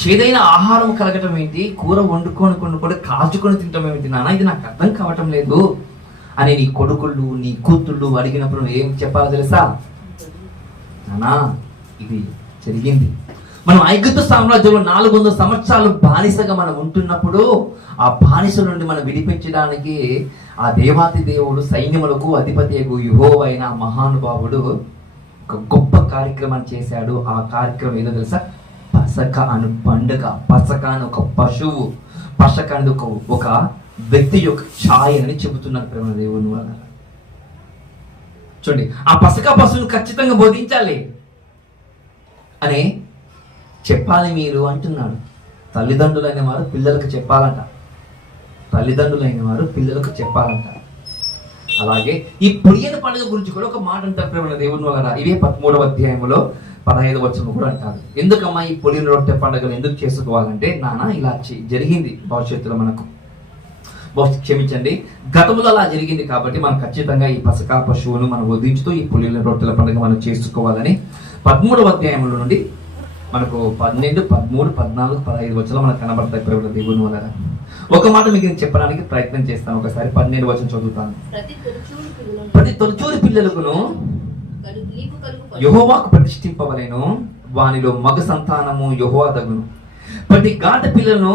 చేదైన ఆహారం కలగటం ఏంటి? కూర వండుకొని కాల్చుకొని తింటాం ఏమిటి నాన్న? ఇది నాకు అర్థం కావటం లేదు అని నీ కొడుకుళ్ళు నీ కూతుళ్ళు అడిగినప్పుడు నువ్వు ఏం చెప్పాలో తెలుసా? నానా ఇది జరిగింది. మనం ఐగుప్తు సామ్రాజ్యంలో 400 సంవత్సరాలు బానిసగా మనం ఉంటున్నప్పుడు ఆ బానిస నుండి మనం విడిపించడానికి ఆ దేవాతి దేవుడు సైన్యములకు అధిపతి యెహోవా అయిన మహానుభావుడు ఒక గొప్ప కార్యక్రమం చేశాడు. ఆ కార్యక్రమం ఏదో తెలుసా? పసక అను పండుగ. పసక అని ఒక పశువు, పసక అని ఒక వ్యక్తి యొక్క ఛాయ అని చెబుతున్నారు ప్రేమ దేవుని వల్ల. చూడండి, ఆ పసక పశువును ఖచ్చితంగా బోధించాలి అని చెప్పాలి మీరు అంటున్నాడు. తల్లిదండ్రులైన వారు పిల్లలకు చెప్పాలంట. తల్లిదండ్రులైన వారు పిల్లలకు చెప్పాలంట. అలాగే ఈ పులియన పండుగ గురించి కూడా ఒక మాట అంటారు ప్రేమ దేవుని వలన. ఇవే 13వ అధ్యాయంలో 15వ వచనం కూడా అంటారు. ఎందుకమ్మా ఈ పులియన రొట్టె పండుగలు ఎందుకు చేసుకోవాలంటే, నాన్న ఇలా జరిగింది భవిష్యత్తులో మనకు, క్షమించండి గతంలో అలా జరిగింది కాబట్టి మనం ఖచ్చితంగా ఈ పసకా పశువును మనం వధించుతూ ఈ పులియన రొట్టెల పండుగ మనం చేసుకోవాలని 13వ అధ్యాయంలో నుండి మనకు 12, 13, 14, 15 వచనాలు మనకు కనబడతాయి ప్రేమ దేవుని వలన. ఒక మాట మీకు నేను చెప్పడానికి ప్రయత్నం చేస్తాను. ఒకసారి 12వ వచనం చదువుతాను. ప్రతి తొలిచూరి పిల్లలకును యెహోవాకు ప్రతిష్ఠింపవలెను, వానిలో మగ సంతానము యెహోవా దగును. ప్రతి గాట పిల్లను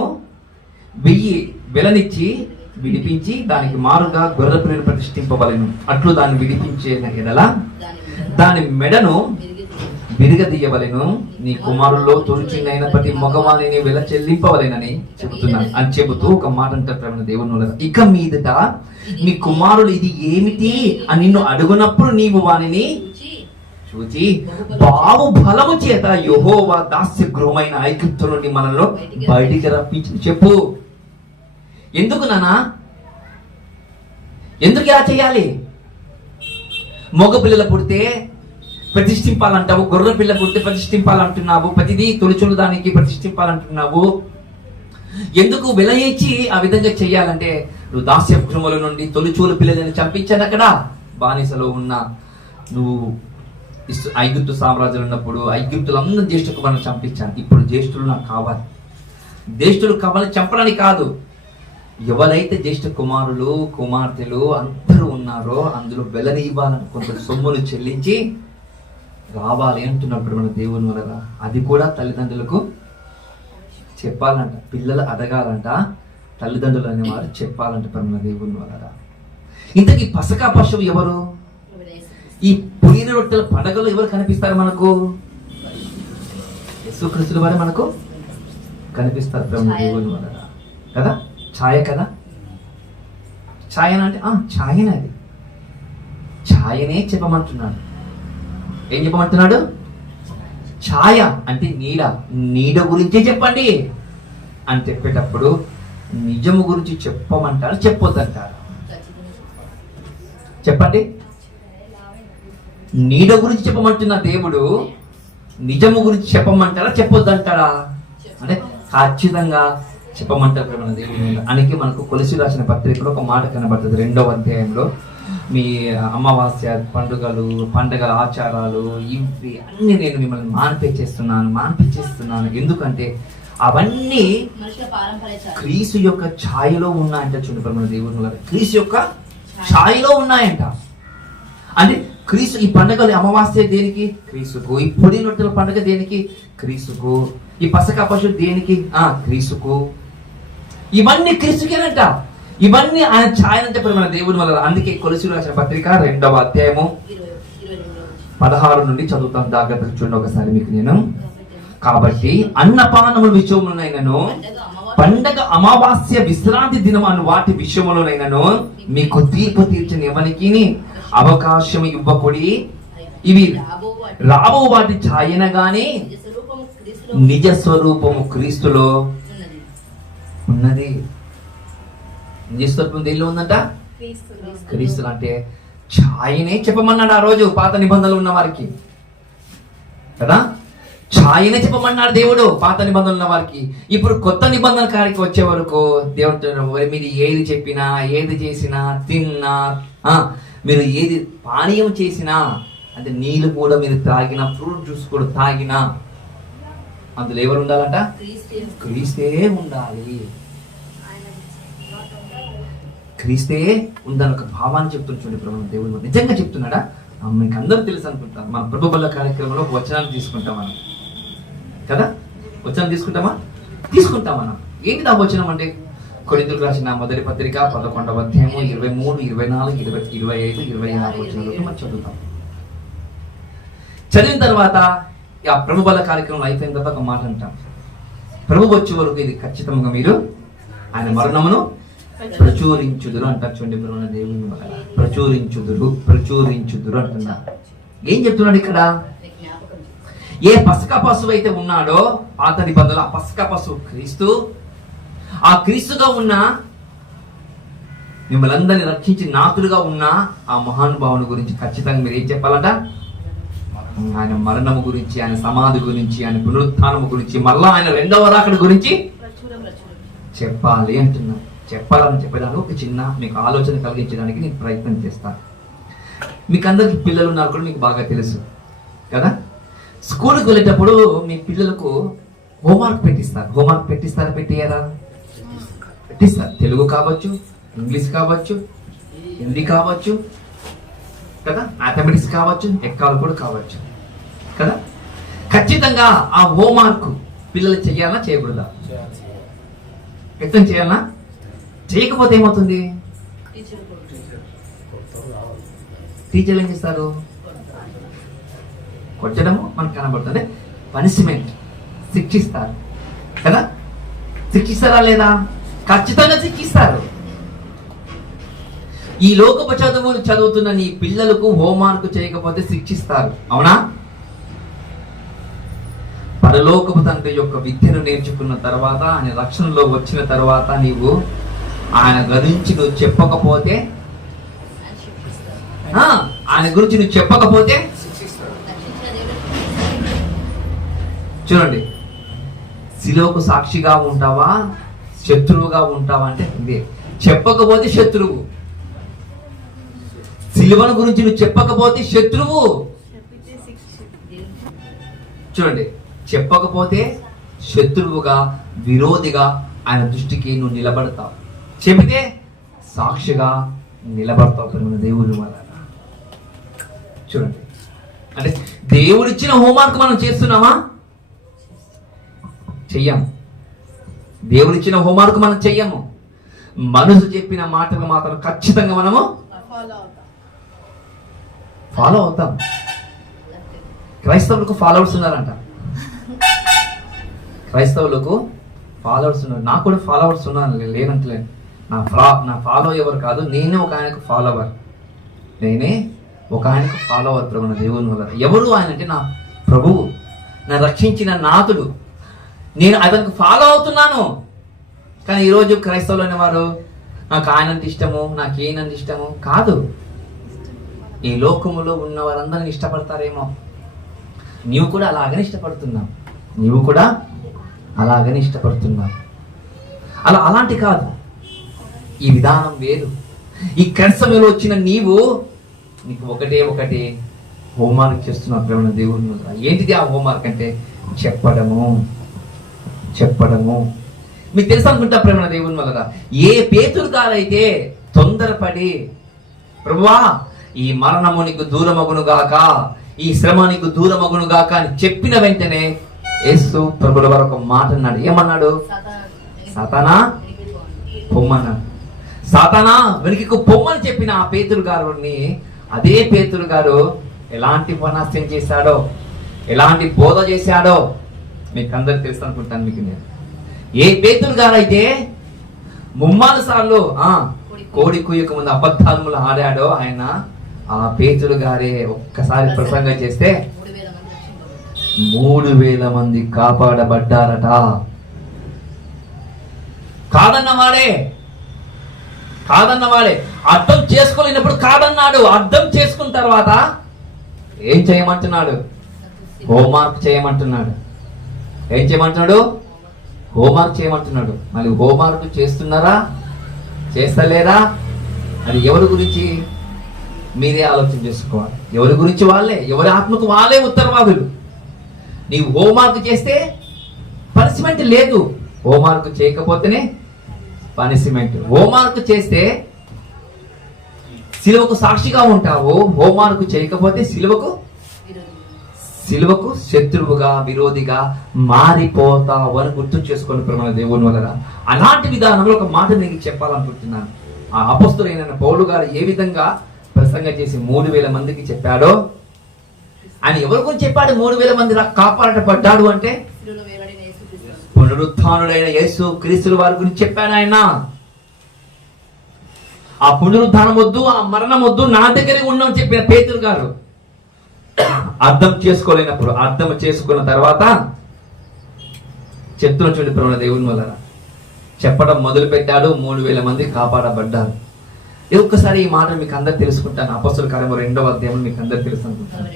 వెలనిచ్చి విడిపించి దానికి మారుగా గొర్రె పిల్లను ప్రతిష్ఠింపవలెను. అట్లు దాన్ని విడిపించిన ఎడల దాని మెడను విరగదీయవలెను. నీ కుమారుల్లో తొలిచినైన ప్రతి మగవాణిని వెల చెల్లింపవలెనని చెబుతున్నాను అని చెబుతూ ఒక మాట అంటారు దేవుని. ఇక మీదట నీ కుమారులు ఇది ఏమిటి అని నిన్ను అడుగునప్పుడు నీవు వానిని చూచి బావు బలము చేత యెహోవా దాస్య గృహమైన ఐగుప్తు నుండి మనలో బయటికి రప్పించి చెప్పు. ఎందుకు నానా? ఎందుకు ఇలా చేయాలి? మగ పిల్లలు పుడితే ప్రతిష్ఠింపాలంటావు, గొర్రెల పిల్ల పుడితే ప్రతిష్ఠింపాలంటున్నావు, ప్రతిదీ తొలిచులు దానికి ప్రతిష్ఠింపాలంటున్నావు. ఎందుకు వెలయించి ఆ విధంగా చెయ్యాలంటే, నువ్వు దాస్య గృహముల నుండి తొలిచూలు పిల్లలను చంపించాను. అక్కడ బానిసలో ఉన్న నువ్వు ఐగుప్తు సామ్రాజ్యం ఉన్నప్పుడు ఐగుప్తులు అందరూ జ్యేష్ఠ కుమారులను చంపించాను. ఇప్పుడు జ్యేష్ఠులు నాకు కావాలి. జ్యేష్ఠులు కావాలి చంపడానికి కాదు. ఎవరైతే జ్యేష్ఠ కుమారులు కుమార్తెలు అందరూ ఉన్నారో అందులో వెలనివ్వాలని కొంత సొమ్ములు చెల్లించి రావాలి అంటున్నప్పుడు మన దేవుని వలన. అది కూడా తల్లిదండ్రులకు చెప్పాలంట. పిల్లలు అడగాలంట, తల్లిదండ్రులు అనేవారు చెప్పాలంట మన దేవుని వలన. ఇంతకీ పసకా పశువు ఎవరు? ఈ పులియన రొట్టెల పండగలో ఎవరు కనిపిస్తారు మనకు? యేసుక్రీస్తుల వారే మనకు కనిపిస్తారు ప్రభువు దేవుని వలన కదా. ఛాయ కదా, ఛాయన అంటే ఛాయనే, అది ఛాయనే చెప్పమంటున్నాడు. ఏం చెప్పమంటున్నాడు? ఛాయ అంటే నీడ, నీడ గురించే చెప్పండి అని చెప్పేటప్పుడు నిజము గురించి చెప్పమంటారు, చెప్పొద్దంటారు? చెప్పండి. నీడ గురించి చెప్పమంటున్న దేవుడు నిజము గురించి చెప్పమంటారా, చెప్పొద్దంటారా? అంటే ఖచ్చితంగా చెప్పమంటారు మన దేవుడు. అందుకే మనకు కొలిసి రాసిన పత్రికలో ఒక మాట కనబడుతుంది 2వ అధ్యాయంలో. మీ అమావాస్య పండుగల ఆచారాలు ఇవి అన్ని నేను మిమ్మల్ని మాన్పించేస్తున్నాను. ఎందుకంటే అవన్నీ క్రీస్తు యొక్క ఛాయలో ఉన్నాయంట. చూడండి మన దేవుని వల్ల క్రీస్తు యొక్క ఛాయలో ఉన్నాయంట. అంటే క్రీస్తు ఈ పండుగలు, అమావాస్య దేనికి? క్రీస్తుకు. ఈ పొడి రొట్టెల పండుగ దేనికి? క్రీస్తుకు. ఈ పసక పశువు దేనికి? క్రీస్తుకు. ఇవన్నీ క్రీస్తుకేనంట. ఇవన్నీ ఆయన ఛాయనంటే మన దేవుని వల్ల. అందుకే కొలసీలు రాసిన పత్రిక 2వ అధ్యాయము 16 నుండి చదువుతాను, జాగ్రత్తగా చూడండి ఒకసారి మీకు నేను. కాబట్టి అన్నపానముల విషయములనైనను, పండగ అమావాస్య విశ్రాంతి దినం అను వాటి విషయములోనైనను మీకు తీర్పు తీర్చని ఎవరికి అవకాశం ఇవ్వకూడి. ఇవి రాబో వాటి ఛాయన గాని నిజ స్వరూపము క్రీస్తులో ఉన్నది. నిజ స్వరూపం దేనిలో ఉందంట? క్రీస్తులు. అంటే ఛాయనే చెప్పమన్నాడు ఆ రోజు పాత నిబంధనలు ఉన్న వారికి కదా. ఛాయనే చెప్పమన్నాడు దేవుడు పాత నిబంధనలు ఉన్న వారికి. ఇప్పుడు కొత్త నిబంధన కాడికి వచ్చే వరకు దేవుడు మీరు ఏది చెప్పినా, ఏది చేసినా, తిన్నా, మీరు ఏది పానీయం చేసినా, అంటే నీళ్ళు కూడా మీరు తాగినా, ఫ్రూట్ జ్యూస్ కూడా తాగినా, అందులో ఎవరు ఉండాలంట? క్రీస్తే ఉండాలి. క్రీస్తే ఉందని ఒక భావాన్ని చెప్తున్న చూడండి ప్రభు దేవుడు. నిజంగా చెప్తున్నాడా? మీకు అందరూ తెలుసు అనుకుంటాం. మన ప్రభు బల్ల కార్యక్రమంలో వచనాలు తీసుకుంటాం మనం కదా. వచనం తీసుకుంటాం మనం. ఏంటి ఆ వచనం అంటే? కొరింథీయులకు రాసిన మొదటి పత్రిక 11వ అధ్యాయము 23, 24, 25, 26 వచనాలను మనం చదువుతాం. చదివిన తర్వాత ఆ ప్రభు బల కార్యక్రమం అయిపోయిన తర్వాత ఒక మాట అంటాం, ప్రభు వచ్చే వరకు ఇది ఖచ్చితంగా మీరు ఆయన మరణమును ప్రచురించుదురు అంటారు. చూడండి బ్రహ్మ దేవుని వల్ల ప్రచురించుదురు అంటున్నారు. ఏం చెప్తున్నాడు ఇక్కడ? ఏ పసక పశువు అయితే ఉన్నాడో పాత నిబంధనలో, ఆ పసక పశువు క్రీస్తు. ఆ క్రీస్తుగా ఉన్న మిమ్మల్ని అందరినీ రక్షించి నాతులుగా ఉన్న ఆ మహానుభావుని గురించి ఖచ్చితంగా మీరు ఏం చెప్పాలంట? ఆయన మరణము గురించి, ఆయన సమాధి గురించి, ఆయన పునరుత్థానము గురించి, మళ్ళా ఆయన 2వ రాకడ గురించి చెప్పాలి అంటున్నా. చెప్పాలని చెప్పేదానికి ఒక చిన్న మీకు ఆలోచన కలిగించడానికి నేను ప్రయత్నం చేస్తాను. మీకు అందరికి పిల్లలు ఉన్నారు కూడా మీకు బాగా తెలుసు కదా. స్కూల్కి వెళ్ళేటప్పుడు మీ పిల్లలకు హోంవర్క్ పెట్టిస్తారా? పెట్టిస్తారా? తెలుగు కావచ్చు, ఇంగ్లీష్ కావచ్చు, హిందీ కావచ్చు కదా, మ్యాథమెటిక్స్ కావచ్చు, ఎక్కాలు కూడా కావచ్చు కదా. ఖచ్చితంగా ఆ హోంవర్క్ పిల్లలు చెయ్యాలా, చేయకూడదా? ఖచ్చితంగా చేయాలా? చేయకపోతే ఏమవుతుంది? టీచర్లు ఏం చేస్తారు? కొట్టడము మనకు కనబడుతుంది, పనిష్మెంట్, శిక్షిస్తారు కదా. శిక్షిస్తారా లేదా? ఖచ్చితంగా శిక్షిస్తారు. ఈ లోకపు చదువులు చదువుతున్న నీ పిల్లలకు హోంవర్క్ చేయకపోతే శిక్షిస్తారు, అవునా? పరలోకపు తండ్రి యొక్క విద్యను నేర్చుకున్న తర్వాత, ఆయన రక్షణలో వచ్చిన తర్వాత నీవు ఆయన గురించి నువ్వు చెప్పకపోతే, ఆయన గురించి నువ్వు చెప్పకపోతే చూడండి, శిలువకు సాక్షిగా ఉంటావా, శత్రువుగా ఉంటావా అంటే ఇదే. చెప్పకపోతే శత్రువు. సిలువను గురించి నువ్వు చెప్పకపోతే శత్రువు. చూడండి, చెప్పకపోతే శత్రువుగా, విరోధిగా ఆయన దృష్టికి నువ్వు నిలబడతావు. చెబితే సాక్షిగా నిలబడతావు దేవుని వల్ల. చూడండి, అంటే దేవుడిచ్చిన హోంవర్క్ మనం చేస్తున్నామా? చెయ్యము. దేవుడిచ్చిన హోంవర్క్ మనం చెయ్యము. మనసు చెప్పిన మాటలు మాత్రం ఖచ్చితంగా మనము ఫాలో అవుతాం. క్రైస్తవులకు ఫాలోవర్స్ ఉన్నారంట క్రైస్తవులకు ఫాలోవర్స్ ఉన్నారు. నాకు కూడా ఫాలోవర్స్ ఉన్నాను, లేనంటలేను. నా ఫాలో ఎవరు కాదు, నేనే ఒక ఆయనకు ఫాలోవర్. నేనే ఒక ఆయనకు ఫాలోవర్ ప్రభువున దేవుని వల్ల. ఎవరు ఆయన అంటే నా ప్రభువు, నా రక్షించిన నాథుడు. నేను అతనికి ఫాలో అవుతున్నాను. కానీ ఈరోజు క్రైస్తవులు అనేవారు నాకు ఆయనంత ఇష్టము, నాకు ఈయనంత ఇష్టము కాదు. ఈ లోకములో ఉన్న వారందరిని ఇష్టపడతారేమో, నీవు కూడా అలాగనే ఇష్టపడుతున్నావు. నీవు కూడా అలాగనే ఇష్టపడుతున్నావు. అలాంటి కాదు, ఈ విధానం వేరు. ఈ క్రైస్తవులో వచ్చిన నీకు ఒకటే హోంవర్క్ చేస్తున్నావు ప్రేమ దేవుని. ఏంటిది ఆ హోంవర్క్ అంటే చెప్పడము. మీకు తెలుసు అనుకుంటా ప్రేమ దేవుని వల్ల. ఏ పేతురు గారైతే తొందరపడి ప్రభువా ఈ మరణము నీకు దూరమగును గాక, ఈ శ్రమ నీకు దూరమగును గాక అని చెప్పిన వెంటనే యేసు ప్రభుల వారు ఒక మాట అన్నాడు. ఏమన్నాడు? సాతానా పొమ్మన్నాడు. సాతానా వెనుకకు పొమ్మని చెప్పిన ఆ పేతురు గారిని, అదే పేతురు గారు ఎలాంటి ఉపన్యాసం చేశాడో, ఎలాంటి బోధ చేశాడో మీకు అందరికి తెలుసు అనుకుంటాను. మీకు నేను ఏ పేతురు గారు అయితే 3 సార్లు కోడి కుయ్యక ముందు అబద్ధాలములు ఆడాడో ఆయన, ఆ పేతురు గారే ఒక్కసారి ప్రసంగం చేస్తే 3,000 మంది కాపాడబడ్డారట. కాదన్నవాడే అర్థం చేసుకోలేనప్పుడు కాదన్నాడు. అర్థం చేసుకున్న తర్వాత ఏం చేయమంటున్నాడు? హోంవర్క్ చేయమంటున్నాడు. ఏం చేయమంటున్నాడు? హోంవర్క్ చేయమంటున్నాడు. మళ్ళీ హోంవర్క్ చేస్తున్నారా, చేస్తలేరా? అది ఎవరి గురించి మీరే ఆలోచన చేసుకోవాలి. ఎవరి గురించి వాళ్ళే, ఎవరి ఆత్మకు వాళ్ళే ఉత్తరవాదులు. నీవు హోంవర్క్ చేస్తే పనిష్మెంట్ లేదు, హోంవర్క్ చేయకపోతేనే పనిష్మెంట్. హోంవర్క్ చేస్తే సిలువకు సాక్షిగా ఉంటావు, హోంవర్క్ చేయకపోతే సిలువకు శత్రువుగా, విరోధిగా మారిపోతావు అని గుర్తు చేసుకొని ప్రేమ దేవుని వలన. అలాంటి విధానంలో ఒక మాట నీకు చెప్పాలనుకుంటున్నాను. ఆ అపొస్తలుడైన పౌలు గారు ఏ విధంగా ప్రసంగం చేసి 3,000 మందికి చెప్పాడో, ఆయన ఎవరి గురించి చెప్పాడు? 3,000 మంది కాపాడబడ్డాడు అంటే పునరుత్థానుడైన యేసు క్రీస్తు వారి గురించి చెప్పాడు ఆయన. ఆ పునరుద్ధానం వద్దు, ఆ మరణం వద్దు, నా దగ్గరే ఉండమని చెప్పిన పేతురు గారు అర్థం చేసుకోలేనప్పుడు అర్థం చేసుకున్న తర్వాత చెప్తున్న చూడండి ప్రేమ దేవుని వల్ల చెప్పడం మొదలు పెట్టాడు. 3,000 మంది కాపాడబడ్డారు. ఒక్కసారి ఈ మాట మీకు అందరు తెలుసుకుంటాను. అపొస్తలుల కార్యము 2వ అధ్యాయం మీకు అందరు తెలుసు అనుకుంటాను,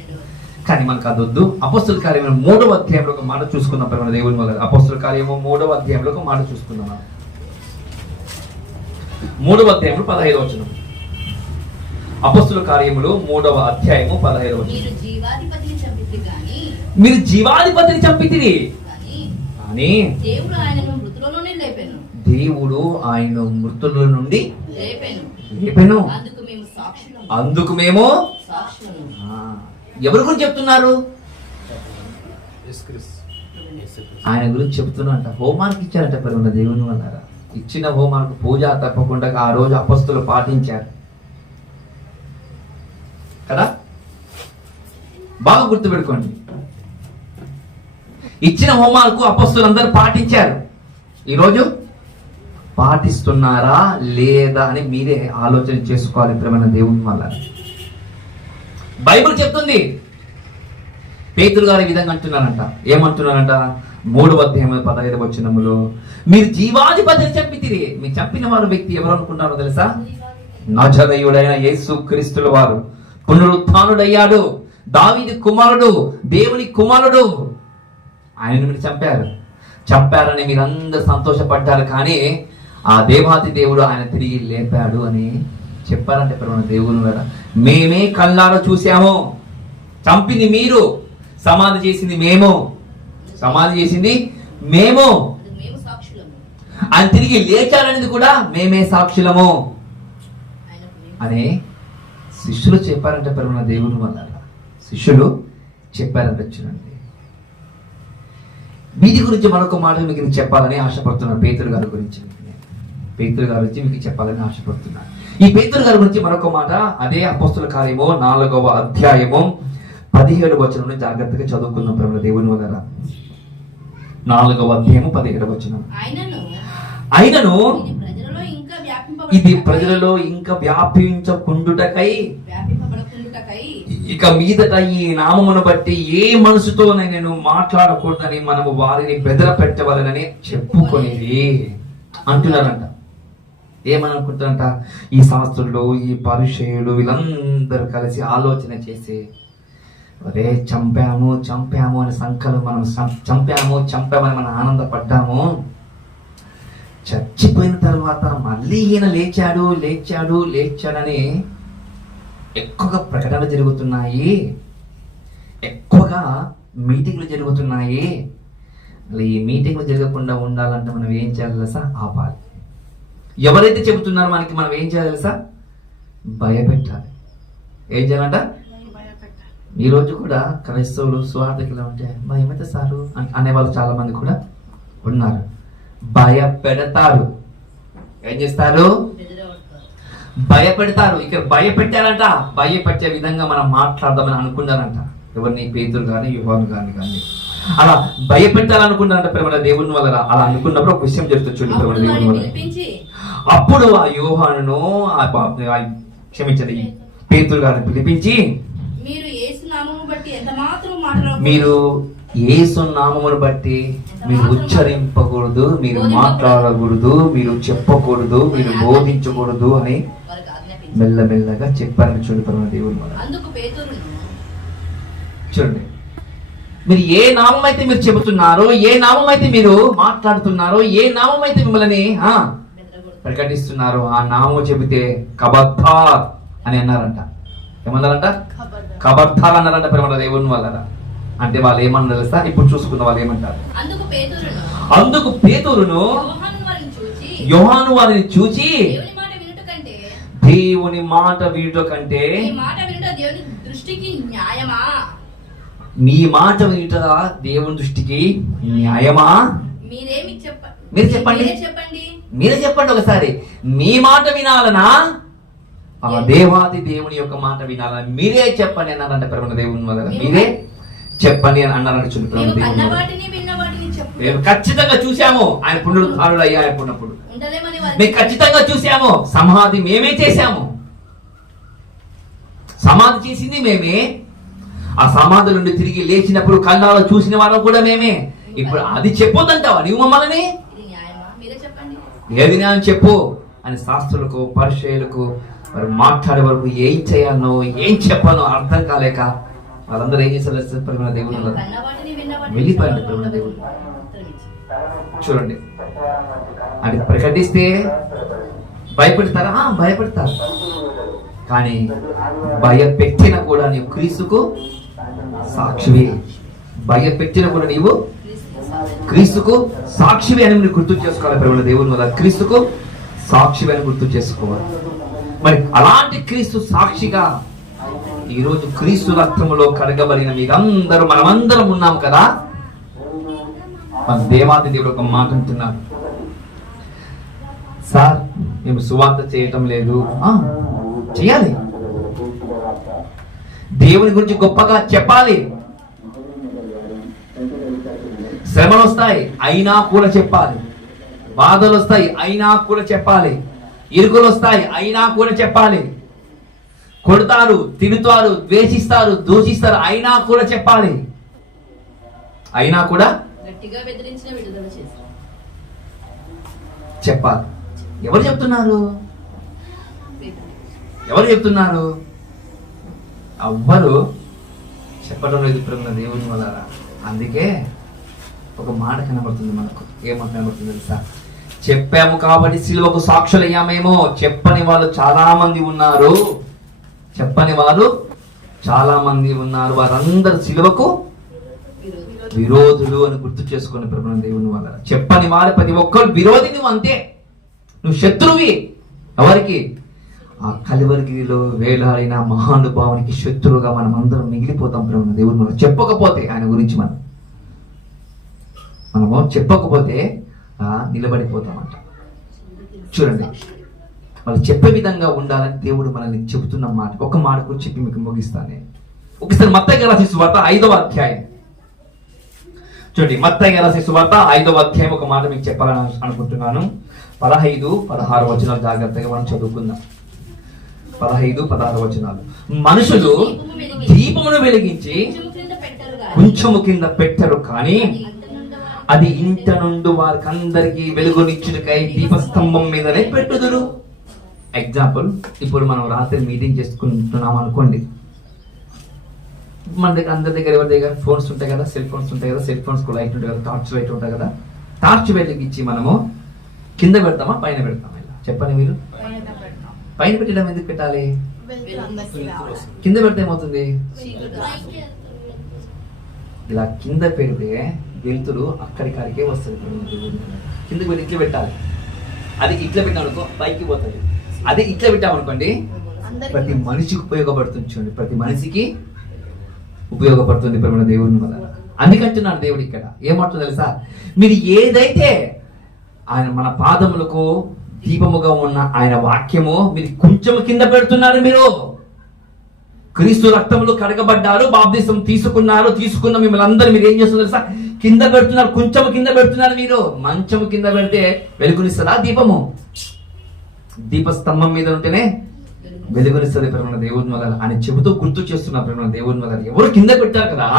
కానీ మనకు అది వద్దు. అపొస్తలుల కార్యము 3వ అధ్యాయంలో ఒక మాట చూసుకుందాం ప్రేమ దేవుని వల్ల. అపొస్తలుల కార్యము 3వ అధ్యాయంలో ఒక మాట చూసుకుందాం. 3వ అధ్యాయంలో 15వ వచనం. అపొస్తలుల కార్యములు 3వ అధ్యాయము 15వ వచనం. మీరు జీవాధిపతిని చంపితిరి కానీ దేవుడు ఆయన మృతుల నుండి లేపెను. అందుకు మేము ఎవరి గురించి చెప్తున్నారు? ఆయన గురించి చెప్తున్నా. హోంవర్క్ ఇచ్చారట ప్రేమ దేవుని వల్ల. ఇచ్చిన హోంవర్క్ పూజ తప్పకుండా ఆ రోజు అపొస్తలులు పాటించారు కదా. బాగా గుర్తుపెట్టుకోండి, ఇచ్చిన హోంవర్క్ అపొస్తలులు అందరూ పాటించారు. ఈరోజు పాటిస్తున్నారా లేదా అని మీరే ఆలోచన చేసుకోవాలి ప్రేమ దేవుని వల్ల. బైబిల్ చెప్తుంది. పేతురు గారు ఈ విధంగా అంటున్నారంట. ఏమంటున్నారంట? 3వ అధ్యాయం 15వ వచనములో మీరు జీవాధిపతిని చంపితిరి. మీరు చంపిన వారు వ్యక్తి ఎవరు అనుకుంటారో తెలుసా? నజరేయుడైన యేసు క్రీస్తుల వారు పునరుత్థానుడయ్యాడు. దావీదు కుమారుడు, దేవుని కుమారుడు. ఆయనను మీరు చంపారని మీరందరూ సంతోషపడ్డారు. కానీ ఆ దేవాది దేవుడు ఆయన తిరిగి లేపాడు అని చెప్పారంటే ప్రేమ దేవుని వల్ల. మేమే కళ్ళారా చూసాము. చంపింది మీరు, సమాధి చేసింది మేము. ఆయన తిరిగి లేచారనేది కూడా మేమే సాక్షులము అని శిష్యులు చెప్పారంటే ప్రేమ దేవుని వల్ల. శిష్యులు చెప్పారంటే చూడండి. వీటి గురించి మరొక మాట మీకు చెప్పాలని ఆశపడుతున్నాను. పేతురు గారి గురించి మీకు చెప్పాలని ఆశపడుతున్నాను. ఈ పేతురు గారి గురించి మరొక మాట అదే అపొస్తలుల కార్యము 4వ అధ్యాయము 17వ వచనం జాగ్రత్తగా చదువుకుందాం ప్రేమ దేవుని వల్ల. 4వ అధ్యాయము 17వ వచనం. అయినను ఇది ప్రజలలో ఇంకా వ్యాపించకుండుటకై ఇక మీదట ఈ నామమును బట్టి ఏ మనసుతో నేను మాట్లాడకూడదని మనము వారిని బెదర పెట్టవలనని చెప్పుకొనిది అంటున్నారంట. ఏమనుకుంటారంట? ఈ శాస్త్రులు, ఈ పరిచయులు వీళ్ళందరూ కలిసి ఆలోచన చేసి, అదే చంపాము అనే సంకలం, మనం చంపామని మనం ఆనందపడ్డాము. చచ్చిపోయిన తర్వాత మళ్ళీ ఈయన లేచాడని ఎక్కువగా ప్రకటనలు జరుగుతున్నాయి, ఎక్కువగా మీటింగ్లు జరుగుతున్నాయి. ఈ మీటింగ్లు జరగకుండా ఉండాలంటే మనం ఏం చేయాలి తెలుసా? ఆపాలి. ఎవరైతే చెబుతున్నారో మనకి మనం ఏం చేయాలి తెలుసా? భయపెట్టాలి. ఏం చేయాలంట? ఈరోజు కూడా క్రైస్తవులు సువార్థకులు అంటే భయమైతే సారు అనేవాళ్ళు చాలా మంది కూడా ఉన్నారు. భయపెడతారు. ఏం చేస్తారు? భయపెడతారు. ఇక్కడ భయపెట్టారంట. భయపెట్టే విధంగా మనం మాట్లాడదామని అనుకున్నారంట. ఎవరిని? పేతురు కానీ యోహాను కానీ అలా భయపెట్టాలనుకున్నారంట ప్రేమ దేవుని వల్ల. అలా అనుకున్నప్పుడు ఒక విషయం చెప్తూ చూడండి ప్రేమ దేవుని వల్ల. అప్పుడు ఆ యోహానును క్షమించండి పేతురు గారిని పిలిపించి, మీరు యేసు నామమును బట్టి మీరు ఉచ్చరింపకూడదు, మీరు మాట్లాడకూడదు, మీరు చెప్పకూడదు, మీరు బోధించకూడదు అని మెల్లమెల్లగా చెప్పారని చూడండి దేవుని వల్ల. చూడండి, మీరు ఏ నామం అయితే మీరు చెబుతున్నారో, ఏ నామం అయితే మీరు మాట్లాడుతున్నారో, ఏ నామం అయితే మిమ్మల్ని ప్రకటిస్తున్నారో ఆ నామం చెబితే కబద్ధార్ అని అన్నారంట. ఏమన్నారంట? కబద్ధార్ అన్నారంట ప్రేమ దేవుని వల్ల. అంటే వాళ్ళు ఏమన్నా తెలుసా? ఇప్పుడు చూసుకున్న వాళ్ళు ఏమంటారు? అందుకు పేతురును యోహాను వారిని చూచి, దేవుని మాట వినుట కంటే మీ మాట వినుట దేవుని దృష్టికి న్యాయమా? మీరే చెప్పండి ఒకసారి. మీ మాట వినాలనా ఆ దేవాది దేవుని యొక్క మాట వినాలనా? మీరే చెప్పండి అన్నారంట ప్రేమ దేవుని వల్ల. మీరే చెప్పండి అని అన్నారంట చూడండి. మేము ఖచ్చితంగా చూసాము ఆయన పునరుద్ధారుడు అయ్యాడుకున్నప్పుడు. మేము ఖచ్చితంగా చూసాము సమాధి మేమే చేశాము. సమాధి చేసింది మేమే. ఆ సమాధి నుండి తిరిగి లేచినప్పుడు కళ్ళాలో చూసిన వాళ్ళం కూడా మేమే. ఇప్పుడు అది చెప్పొద్దంటావా నీవు మమ్మల్ని? ఏది న్యాయం చెప్పు అని శాస్త్రులకు పరిచయులకు వారు మాట్లాడే వరకు ఏం చేయాలనో ఏం చెప్పానో అర్థం కాలేక వాళ్ళందరూ ఏం చేస్తారు? ప్రేమ దేవుని వెళ్ళిపోయారు ప్రేమ దేవుడు. చూడండి, అది ప్రకటిస్తే భయపెడతారా? భయపెడతారు. కానీ భయపెట్టిన కూడా నీవు క్రీస్తుకు సాక్షివి. భయపెట్టిన కూడా నీవు క్రీస్తుకు సాక్షివి అని మీరు గుర్తు చేసుకోవాలి ప్రేమ దేవుని వల్ల. క్రీస్తుకు సాక్షివి అని గుర్తు చేసుకోవాలి. మరి అలాంటి క్రీస్తు సాక్షిగా ఈరోజు క్రీస్తు రక్తములో కడగబడిన మీరందరూ మనమందరం ఉన్నాము కదా. మన దేవాది దేవుడు ఒక మాట అంటున్నారు, సార్ మేము సువార్త చేయటం లేదు. చేయాలి. దేవుని గురించి గొప్పగా చెప్పాలి. శ్రమలు వస్తాయి అయినా కూడా చెప్పాలి. బాధలు వస్తాయి అయినా కూడా చెప్పాలి. ఇరుకులు వస్తాయి అయినా కూడా చెప్పాలి. కొడతారు, తిడుతారు, ద్వేషిస్తారు, దూషిస్తారు అయినా కూడా చెప్పాలి. అయినా కూడా చెప్పాలి. ఎవరు చెప్తున్నారు? ఎవ్వరు చెప్పడం లేదు ప్రేమ దేవుని వల్ల. అందుకే ఒక మాట కనబడుతుంది మనకు. ఏమంట కనబడుతుంది తెలుసా? చెప్పాము కాబట్టి సిలువకు సాక్షులయ్యామేమో. చెప్పని వాళ్ళు చాలా మంది ఉన్నారు. వారందరూ సిలువకు విరోధులు అని గుర్తు చేసుకుని ప్రభుత్వ దేవుని వల్ల. చెప్పని వారు ప్రతి ఒక్కరు విరోధి. నువ్వు అంతే, నువ్వు శత్రువి. ఎవరికి? ఆ కలువరిగిరిలో వేలాడిన మహానుభావునికి శత్రువుగా మనం అందరం మిగిలిపోతాం ప్రభుత్వ దేవుని వల్ల. చెప్పకపోతే ఆయన గురించి మనము చెప్పకపోతే నిలబడిపోతామంట. చూడండి, వాళ్ళు చెప్పే విధంగా ఉండాలని దేవుడు మనల్ని చెబుతున్న మాట. ఒక మాట కూడా చెప్పి మీకు ముగిస్తాను నేను. ఒకసారి మత్తయి రాసిన సువార్త 5వ అధ్యాయం చూడండి, మత్తయి గారి రాసిన సువార్త 5వ అధ్యాయం ఒక మాట మీకు చెప్పాలని అనుకుంటున్నాను. 15, 16 వచనాలు జాగ్రత్తగా మనం చదువుకుందాం. 15, 16 వచనాలు. మనుషులు దీపమును వెలిగించి కొంచెము కింద పెట్టరు, కానీ అది ఇంట నుండి వారికందరికి వెలుగునిచ్చుటకై దీపస్తంభం మీదనే పెట్టుదురు. ఎగ్జాంపుల్, ఇప్పుడు మనం రాత్రి మీటింగ్ చేసుకుంటున్నాం అనుకోండి. మన దగ్గర అందరి దగ్గర ఎవరి దగ్గర ఫోన్స్ ఉంటాయి కదా, సెల్ ఫోన్స్ ఉంటాయి కదా. సెల్ ఫోన్స్ లైట్ ఉంటాయి కదా, టార్చ్ లైట్ ఉంటాయి కదా. టార్చ్ వెలిగించి మనము కింద పెడతామా పైన పెడతామా? ఇలా చెప్పండి మీరు. పైన పెట్టడం ఎందుకు పెట్టాలి? కింద పెడితే ఏమవుతుంది? ఇలా కింద పెడితే వెలుతురు అక్కడికాడికే వస్తుంది. కింద పెట్టి ఇట్లా పెట్టాలి. అది ఇట్లా పెట్టామనుకో పైకి పోతుంది. అది ఇట్లా పెట్టామనుకోండి ప్రతి మనిషికి ఉపయోగపడుతుంది. చూడండి, ప్రతి మనిషికి ఉపయోగపడుతుంది మన దేవుని వల్ల. అందుకంటున్నాడు దేవుడు ఇక్కడ ఏమంటుంది తెలుసా? మీరు ఏదైతే ఆయన మన పాదములకు దీపముగా ఉన్న ఆయన వాక్యము మీరు కొంచెం కింద పెడుతున్నారు. మీరు క్రీస్తు రక్తములు కడగబడ్డారు, బాప్తిసం తీసుకున్న మిమ్మల్ని అందరూ మీరు ఏం చేస్తున్నారు తెలుసా? కింద పెడుతున్నారు, కొంచెం కింద పెడుతున్నారు. మీరు మంచము కింద పెడితే వెలుగునిస్తుందా దీపము? దీపస్తంభం మీద ఉంటేనే వెలుగునిస్తుంది ప్రేమ దేవుని వల్ల అని చెబుతూ గుర్తు చేస్తున్నారు ప్రేమ దేవుని వల్ల. ఎవరు కింద పెట్టారు కదా,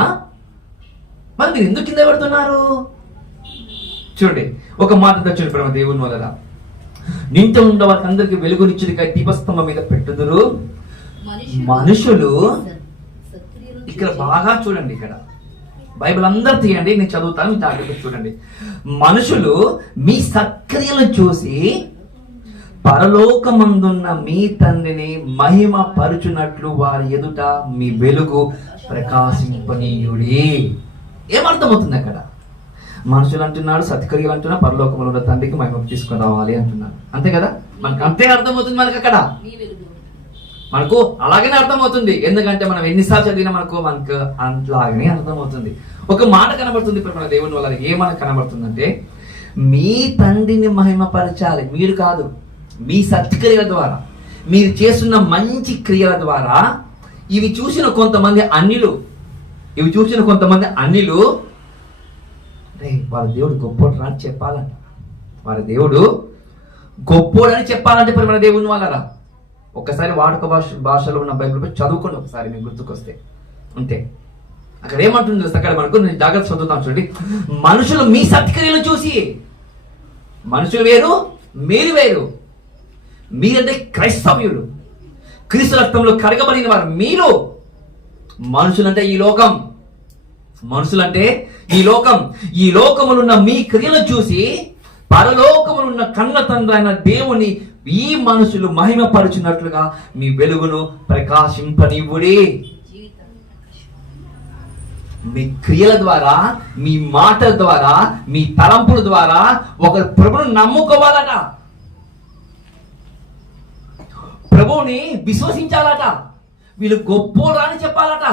మరి మీరు ఎందుకు కింద పెడుతున్నారు? చూడండి, ఒక మాట చూడండి ప్రేమ దేవుని వల్ల. నింట ఉండ వారికి అందరికి వెలుగునిచ్చుడికై దీపస్తంభం మీద పెట్టుదురు. మనుషులు, ఇక్కడ బాగా చూడండి, ఇక్కడ బైబిల్ అందరూ తీయండి, నేను చదువుతాను, జాగ్రత్తగా చూడండి. మనుషులు మీ సత్క్రియలను చూసి పరలోకమందున్న మీ తండ్రిని మహిమ పరుచునట్లు వారి ఎదుట మీ వెలుగు ప్రకాశింపనీయుడి. ఏమర్థమవుతుంది అక్కడ? మనుషులు అంటున్నాడు, సత్క్రియలు అంటున్నా, పరలోకంలో ఉన్న తండ్రికి మహిమ తీసుకుని రావాలి అంటున్నాడు. అంతే కదా, మనకు అంతే అర్థమవుతుంది. మనకు అక్కడ మనకు అలాగనే అర్థమవుతుంది. ఎందుకంటే మనం ఎన్నిసార్లు చదివినా మనకు అలాగనే అర్థమవుతుంది. ఒక మాట కనబడుతుంది ఇప్పుడు మన దేవుని వల్ల. ఏమని కనబడుతుందంటే మీ తండ్రిని మహిమపరచాలి. మీరు కాదు, మీ సత్క్రియల ద్వారా, మీరు చేస్తున్న మంచి క్రియల ద్వారా ఇవి చూసిన కొంతమంది అన్యులు వాళ్ళ దేవుడు గొప్పోడు అని చెప్పాలంట. వాళ్ళ దేవుడు గొప్పోడు అని చెప్పాలంటే మన దేవుని వాళ్ళరా. ఒక్కసారి వాడుక భాషలో ఉన్న బైబిల్ చదువుకోండి ఒకసారి, మీకు గుర్తుకొస్తే ఉంటే. అక్కడ ఏమంటుంది అక్కడ మనకు, నేను జాగ్రత్త చదువుతాను చూడండి. మనుషులు మీ సత్క్రియలు చూసి, మనుషులు వేరు మీరు వేరు. మీరంటే క్రైస్తవ్యులు, క్రీస్తు రక్తంలో కడగబడిన వారు. మీరు మనుషులంటే ఈ లోకం, ఈ లోకములున్న మీ క్రియలు చూసి పరలోకములున్న కన్న తండ్రి అయిన దేవుని ఈ మనుషులు మహిమపరుచున్నట్లుగా మీ వెలుగును ప్రకాశింపనివ్వుడి. మీ క్రియల ద్వారా, మీ మాటల ద్వారా, మీ తలంపుల ద్వారా ఒకరు ప్రభువును నమ్ముకోవాలట, ప్రభువుని విశ్వసించాలట, వీళ్ళు గొప్పోరా అని చెప్పాలట.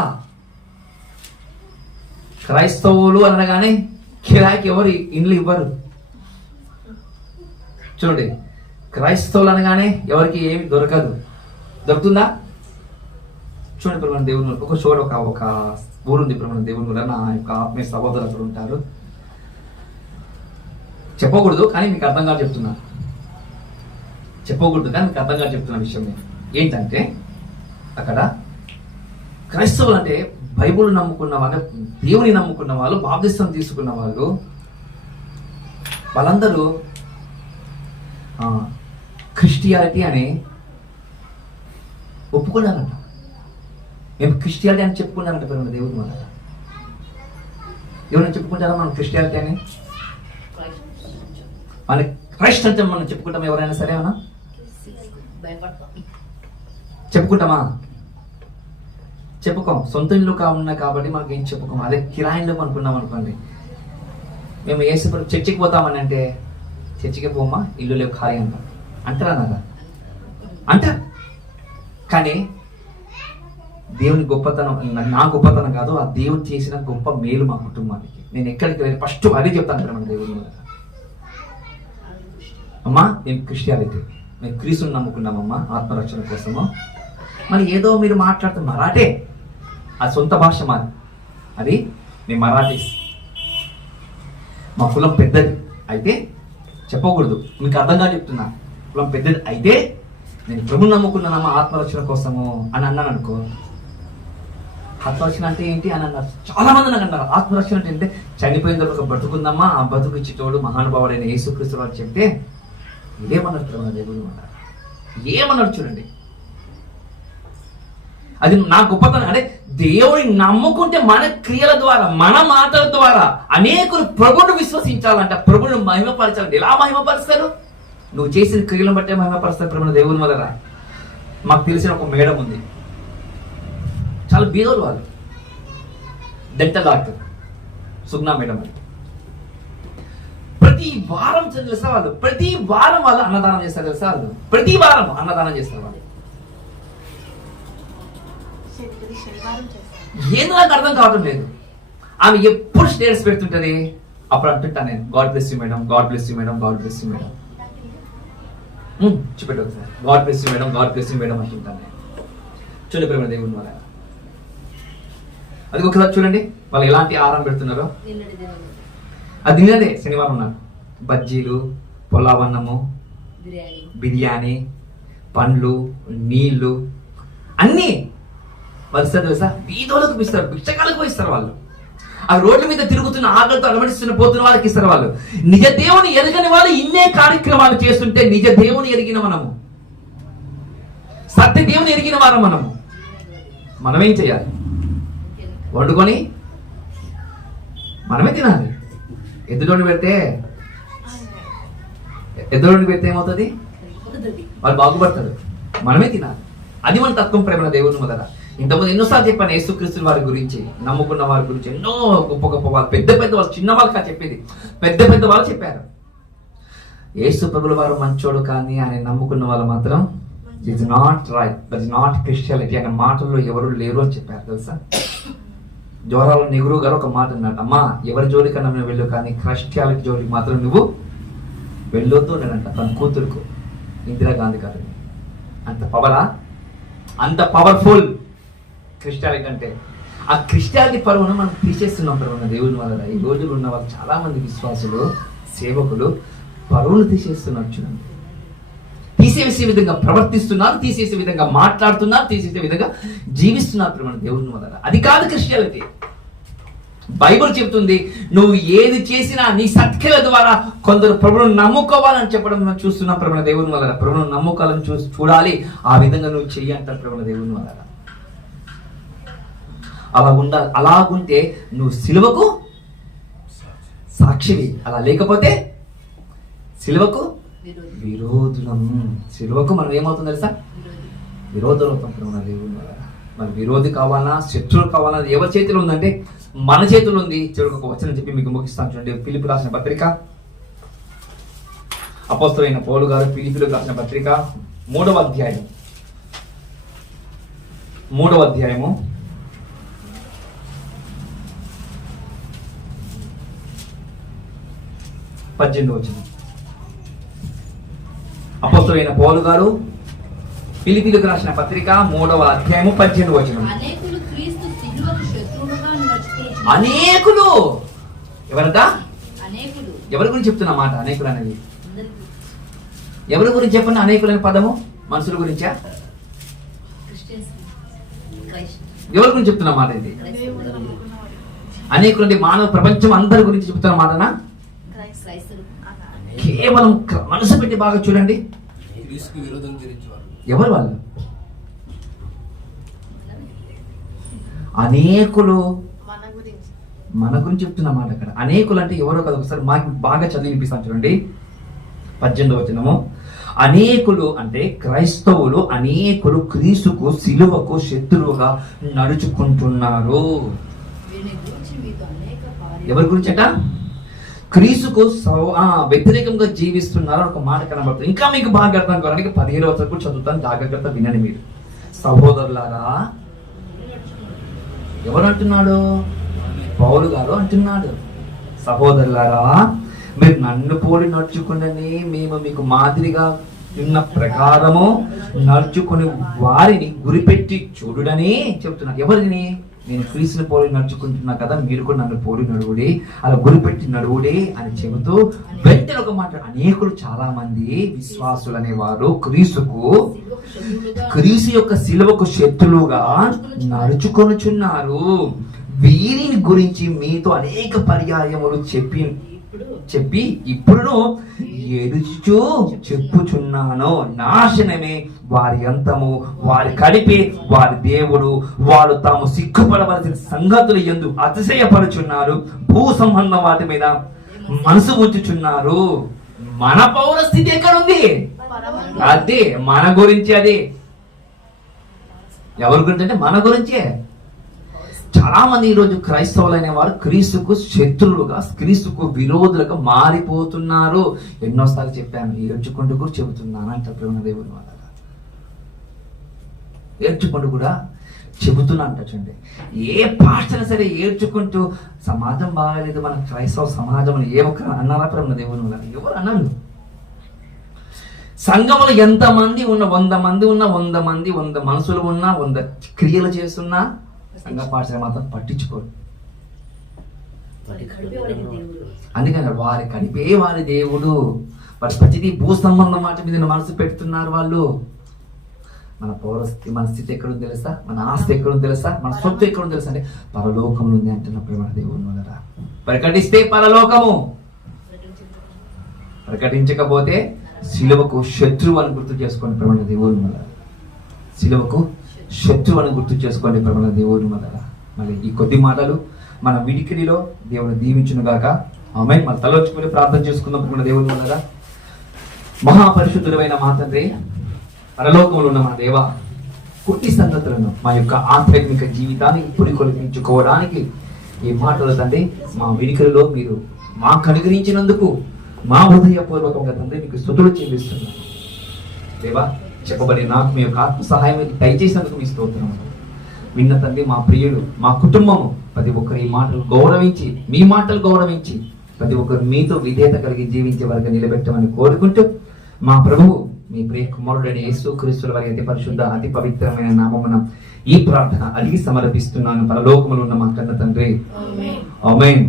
క్రైస్తవులు అనగానే కిరాయికి ఎవరు ఇండ్లు ఇవ్వరు. చూడండి, క్రైస్తవులు అనగానే ఎవరికి ఏమి దొరుకుతుందా? చూడండి ఇప్పుడు మన దేవుని ఒక చోట ఒక ఊరుంది. ఇప్పుడు మన దేవుని వల్ల నా యొక్క ఆత్మీయ సహోదరులు అక్కడ ఉంటారు. చెప్పకూడదు కానీ మీకు అర్థం కాదు చెప్తున్నా. విషయం ఏంటంటే అక్కడ క్రైస్తవులు అంటే బైబుల్ నమ్ముకున్న వాళ్ళు, దేవుని నమ్ముకున్న వాళ్ళు, బాప్తిసం తీసుకున్న వాళ్ళు, వాళ్ళందరూ క్రిస్టియానిటీ అని ఒప్పుకున్నారంట. మేము క్రిస్టియానిటీ అని చెప్పుకున్నారంట మన దేవుని వల్ల. ఎవరైనా చెప్పుకుంటారా మనం క్రిస్టియానిటీ అని? మన క్రైస్ట్ అంటే మనం చెప్పుకుంటాం ఎవరైనా సరే? అవునా, చెప్పుకుంటామా? చెప్పుకోం. సొంత ఇల్లు ఉన్నాయి కాబట్టి మనకి ఏం చెప్పుకోం. అదే కిరాయిలో అనుకున్నాం అనుకోండి, మేము వేసుకుని చర్చికి పోతామని అంటే చర్చికి పోమా, ఇల్లు లేవు ఖాళీ అంటారా అంటారు. కానీ దేవుని గొప్పతనం, నా గొప్పతనం కాదు, ఆ దేవుడు చేసిన గొప్ప మేలు మా కుటుంబానికి. నేను ఎక్కడికి వెళ్ళి ఫస్ట్ అదే చెప్తాను మన దేవుని. అమ్మా మేము క్రిస్టియానిటీ, మేము క్రీస్తుని నమ్ముకున్నామమ్మా ఆత్మరక్షణ కోసము. మరి ఏదో మీరు మాట్లాడుతున్న మరాఠే, అది సొంత భాష మాది, అది మేము మరాఠీస్. మా కులం పెద్దది అయితే చెప్పకూడదు, మీకు అర్థంగా చెప్తున్నా. కులం పెద్దది అయితే నేను ప్రభుని నమ్ముకున్నానమ్మా ఆత్మరక్షణ కోసము అని అన్నాను అనుకో. ఆత్మరక్షణ అంటే ఏంటి అని అన్నారు చాలా మంది. నాకు అన్నారు ఆత్మరక్షణ అంటే చనిపోయిన తర్వాత బ్రతుకుందమ్మా, ఆ బతుకు ఇచ్చేటోడు మహానుభావుడైన యేసుక్రీస్తు వారు చెప్తే ఏమన్నారు ప్రభు దేవుడు అన్నారు. ఏమన్నారు చూడండి, అది నా గొప్పతనం. అంటే దేవుడిని నమ్ముకుంటే మన క్రియల ద్వారా, మన మాటల ద్వారా అనేకులు ప్రభువును విశ్వసించాలంట, ప్రభువును మహిమపరచాలంటే. ఎలా మహిమపరుస్తారు? నువ్వు చేసిన క్రియలను బట్టే మహిమపరుస్తారు ప్రభువును దేవుని వల్ల. మాకు తెలిసిన ఒక మేడం ఉంది, చాలా బీదోలు వాళ్ళు, డెంటల్ డాక్టర్ సుగ్నా మేడం అని. ప్రతి వారం తెలుసా వాళ్ళు, ప్రతి వారం వాళ్ళు అన్నదానం చేస్తారు తెలుసా వాళ్ళు, ప్రతి వారం అన్నదానం చేస్తారు వాళ్ళు. ఏదో నాకు అర్థం కావటం లేదు. ఆమె ఎప్పుడు స్టేటస్ పెడుతుంటది, అప్పుడు అంటుంటా నేను god bless you madam, god bless you madam, god bless you madam. చూపెట్టు ఒకసారి, god bless you madam, god bless you madam అంటుంటాను నేను. చూడండి ప్రేమ దేవుని వల్ల. అది ఒకసారి చూడండి వాళ్ళు ఎలాంటి ఆహారం పెడుతున్నారో. అది నిన్నదే శనివారం ఉన్నారు బజ్జీలు, పొలావన్నము, బిర్యానీ, పండ్లు, నీళ్లు అన్నీ వాళ్ళు ఇస్తారు తెలుసా. బీదోళ్ళకు ఇస్తారు, భిక్షకాలకు ఇస్తారు వాళ్ళు. ఆ రోడ్ల మీద తిరుగుతున్న ఆకలితో అలమటిస్తున్న పోతున్న వాళ్ళకి ఇస్తారు వాళ్ళు. నిజ దేవుని ఎరగని వాళ్ళు ఇన్నే కార్యక్రమాలు చేస్తుంటే నిజ దేవుని ఎరిగిన మనము, సత్య దేవుని ఎరిగిన వారం మనమేం చేయాలి? వండుకొని మనమే తినాలి. ఎద్దులోని పెడితే ఏమవుతుంది? వాళ్ళు బాగుపడతారు, మనమే తినాలి. అది మన తత్వం ప్రేమ దేవుని మొదల. ఇంతకుముందు ఎన్నోసార్లు చెప్పాను యేసుక్రీస్తు వారి గురించి, నమ్ముకున్న వారి గురించి. ఎన్నో గొప్ప గొప్ప వాళ్ళు, పెద్ద పెద్ద వాళ్ళు, చిన్న వాళ్ళకి చెప్పేది పెద్ద పెద్ద వాళ్ళు చెప్పారు. యేసు ప్రభుల వారు మంచోడు కానీ ఆయన నమ్ముకున్న వాళ్ళు మాత్రం it's not right, that is not Christianity అనే మాటల్లో ఎవరు లేరు అని చెప్పారు తెలుసా. జవహర్లాల్ నెహ్రూ గారు ఒక మాట అన్నాడు, అమ్మా ఎవరి జోలికన్నా నువ్వు వెళ్ళు కానీ క్రిస్టియానిటీ జోలికి మాత్రం నువ్వు వెళ్ళొద్దు అన్నాడంట తన కూతురుకు, ఇందిరాగాంధీ గారు. అంత పవరా, అంత పవర్ఫుల్ క్రిస్టియానిటీ అంటే. ఆ క్రిస్టియానిటీ పరువును మనం తీసేస్తున్నాం పరువున దేవుని వల్ల. ఈ రోజులు ఉన్న వాళ్ళు చాలా మంది విశ్వాసులు, సేవకులు పరువును తీసేస్తున్నారు. చూడండి, తీసేసే విధంగా ప్రవర్తిస్తున్నారు, తీసేసే విధంగా మాట్లాడుతున్నారు, తీసేసే విధంగా జీవిస్తున్నారు ప్రేమ దేవుని వల్ల. అది కాదు క్రిస్టియానిటీ. బైబుల్ చెబుతుంది నువ్వు ఏది చేసినా నీ సత్క్రియల ద్వారా కొందరు ప్రభువును నమ్ముకోవాలని చెప్పడం మనం చూస్తున్నాం ప్రేమ దేవుని వల్ల. ప్రభువును నమ్ముకోవాలని చూడాలి, ఆ విధంగా నువ్వు చెయ్యి అంటారు ప్రేమ దేవుని వల్ల. అలా ఉండాలి. అలాగుంటే నువ్వు సిలువకు సాక్షివి, అలా లేకపోతే సిలువకు విరోధులం. సిలువకు మనం ఏమవుతుంది తెలుసా? విరోధులు అవుతాం ప్రేమ దేవుని వల్ల. మరి విరోధి కావాలన్నా, శత్రువులు కావాలన్నా ఎవరి చేతిలో ఉందంటే మన చేతుల్లో ఉంది. చివరికి ఒక వచనం చెప్పి మీకు ముగిస్తాను చూడండి. ఫిలిప్పీయులకు రాసిన పత్రిక, అపోస్తలుడైన పౌలు గారు ఫిలిప్పీయులకు రాసిన పత్రిక 3వ అధ్యాయం 18వ వచనం. అపోస్తలుడైన పౌలు గారు ఫిలిప్పీయులకు రాసిన పత్రిక 3వ అధ్యాయము 18వ వచనం. అనేకులు ఎవరంట? ఎవరి గురించి చెప్తున్నా మాట అనేకులు అనేది? ఎవరి గురించి చెప్పండి అనేకులు అనే పదము? మనుషుల గురించా? ఎవరి గురించి చెప్తున్నా మాట ఇది? అనేకులు అంటే మానవ ప్రపంచం అందరి గురించి చెప్తున్న మాటనా? కేవలం మనసు పెట్టి బాగా చూడండి. ఎవరు వాళ్ళు? అనేకులు మన గురించి చెప్తున్న మాట అక్కడ. అనేకులు అంటే ఎవరో కదా, ఒకసారి మాకు బాగా చదివి వినిపిస్తాను చూడండి. 18వ వచనము. అనేకులు అంటే క్రైస్తవులు, అనేకులు క్రీస్తుకు సిలువకు శత్రువుగా నడుచుకుంటున్నారు. ఎవరి గురించి అట? క్రీస్తుకు వ్యతిరేకంగా జీవిస్తున్నారు ఒక మాట కనబడుతుంది. ఇంకా మీకు బాగా అర్థం కావడానికి 15వ వచనం చదువుతాను, జాగ్రత్త వినండి మీరు. సహోదరులారా, ఎవరు అంటున్నాడు? పౌలు గారు అంటున్నాడు, సహోదరులారా మీరు నన్ను పోలి నడుచుకుని మేము మీకు మాదిరిగా ఉన్న ప్రకారము నడుచుకుని వారిని గురిపెట్టి చూడుడని చెప్తున్నారు. ఎవరిని? నేను క్రీస్తుని పోలి నడుచుకుంటున్నా కదా, మీరు కూడా నన్ను పోలి నడువుడి, అలా గురిపెట్టి నడువుడి అని చెబుతూ వెంటనే ఒక మాట, అనేకులు చాలా మంది విశ్వాసులు అనేవారు క్రీస్తు యొక్క శిలువకు శత్రులుగా నడుచుకొనుచున్నారు. వీరిని గురించి మీతో అనేక పర్యాయములు చెప్పి ఇప్పుడు ఎదుచు చెప్పుచున్నాను, నాశనమే వారి అంతము, వారి కడిపే వారి దేవుడు, వారు తాము సిగ్గుపడవలసిన సంగతులు యందు అతిశయపరుచున్నారు, భూ సంబంధం వాటి మీద మనసు ఉంచుచున్నారు. మన పౌర స్థితి ఎక్కడుంది? అదే మన గురించి. అది ఎవరి గురించి అంటే మన గురించే. చాలా మంది ఈరోజు క్రైస్తవులు అనేవారు క్రీస్తుకు శత్రువులుగా, క్రీస్తుకు విరోధులుగా మారిపోతున్నారు. ఎన్నోసార్లు చెప్పాను, ఏడ్చుకుంటూ కూడా చెబుతున్నాను అంట ప్రేమ దేవుని వాళ్ళ. ఏడ్చుకుంటూ కూడా చెబుతున్నా అంట. చూడండి, ఏ పాస్టర్ సరే ఏడ్చుకుంటూ సమాజం బాగాలేదు, మన క్రైస్తవ సమాజంలో ఏ ఒక్క అన్నారా ప్రేమ దేవుని వాళ్ళ? ఎవరు అన్నారు? సంఘంలో ఎంతమంది ఉన్న 100 మంది ఉన్న 100 మంది 100 మనసులు ఉన్నా 100 క్రియలు చేస్తున్నా సంఘ పాఠశాల మాత్రం పట్టించుకోరు. అందుకని వారి కడిపే వారి దేవుడు. వారి ప్రతిదీ భూ సంబంధం మాట మీద మనసు పెడుతున్నారు వాళ్ళు. మన పౌరస్థితి, మన స్థితి ఎక్కడుంది తెలుసా? మన ఆస్తి ఎక్కడుంది తెలుసా? మన సొత్తు ఎక్కడుంది తెలుసా? అంటే పరలోకంలో ఉంది అంటున్నప్పుడు మన దేవుని వల్ల ప్రకటిస్తే పరలోకము, ప్రకటించకపోతే శిలువకు శత్రువు అని గుర్తు చేసుకోండి ప్రమాణ దేవుని వల్ల. శిలువకు శత్రువు అని గుర్తు చేసుకోండి ప్రమాణ దేవుని వల్ల. మళ్ళీ ఈ కొద్ది మాటలు మన విడికిడిలో దేవుని దీవించును గాక. ఆమేన్. మన తలొచ్చుకుని ప్రార్థన చేసుకుందాం ప్రమాణ దేవుని వల్ల. మహాపరిశుద్ధుడైన మా తండ్రి, పరలోకంలో ఉన్న మన దేవ, కుట్టి సంగతులను మా యొక్క ఆధ్యాత్మిక జీవితానికి పురికొల్పించుకోవడానికి ఈ మాటలు తండ్రి మా విడికిడిలో మీరు మాకు అనుగ్రహించినందుకు మా హృదయపూర్వకంగా తండ్రి మీకు స్తుతులు చెల్లిస్తున్నాను దేవా. చెప్పబడి నాకు మీ యొక్క ఆత్మ సహాయం దయచేసినందుకు మీ స్తోత్రం. విన్న తండ్రి మా ప్రియుడు, మా కుటుంబము ప్రతి ఒక్కరు ఈ మాటలు గౌరవించి, మీ మాటలు గౌరవించి ప్రతి ఒక్కరు మీతో విధేయత కలిగి జీవించే వరకు నిలబెట్టమని కోరుకుంటూ, మా ప్రభువు మీ ప్రియ కుమారుడైన యేసుక్రీస్తుల వారి అతి పరిశుద్ధ అతి పవిత్రమైన నామమున ఈ ప్రార్థన అడిగి సమర్పిస్తున్నాను పరలోకములో ఉన్న మా కన్న తండ్రి. ఆమేన్.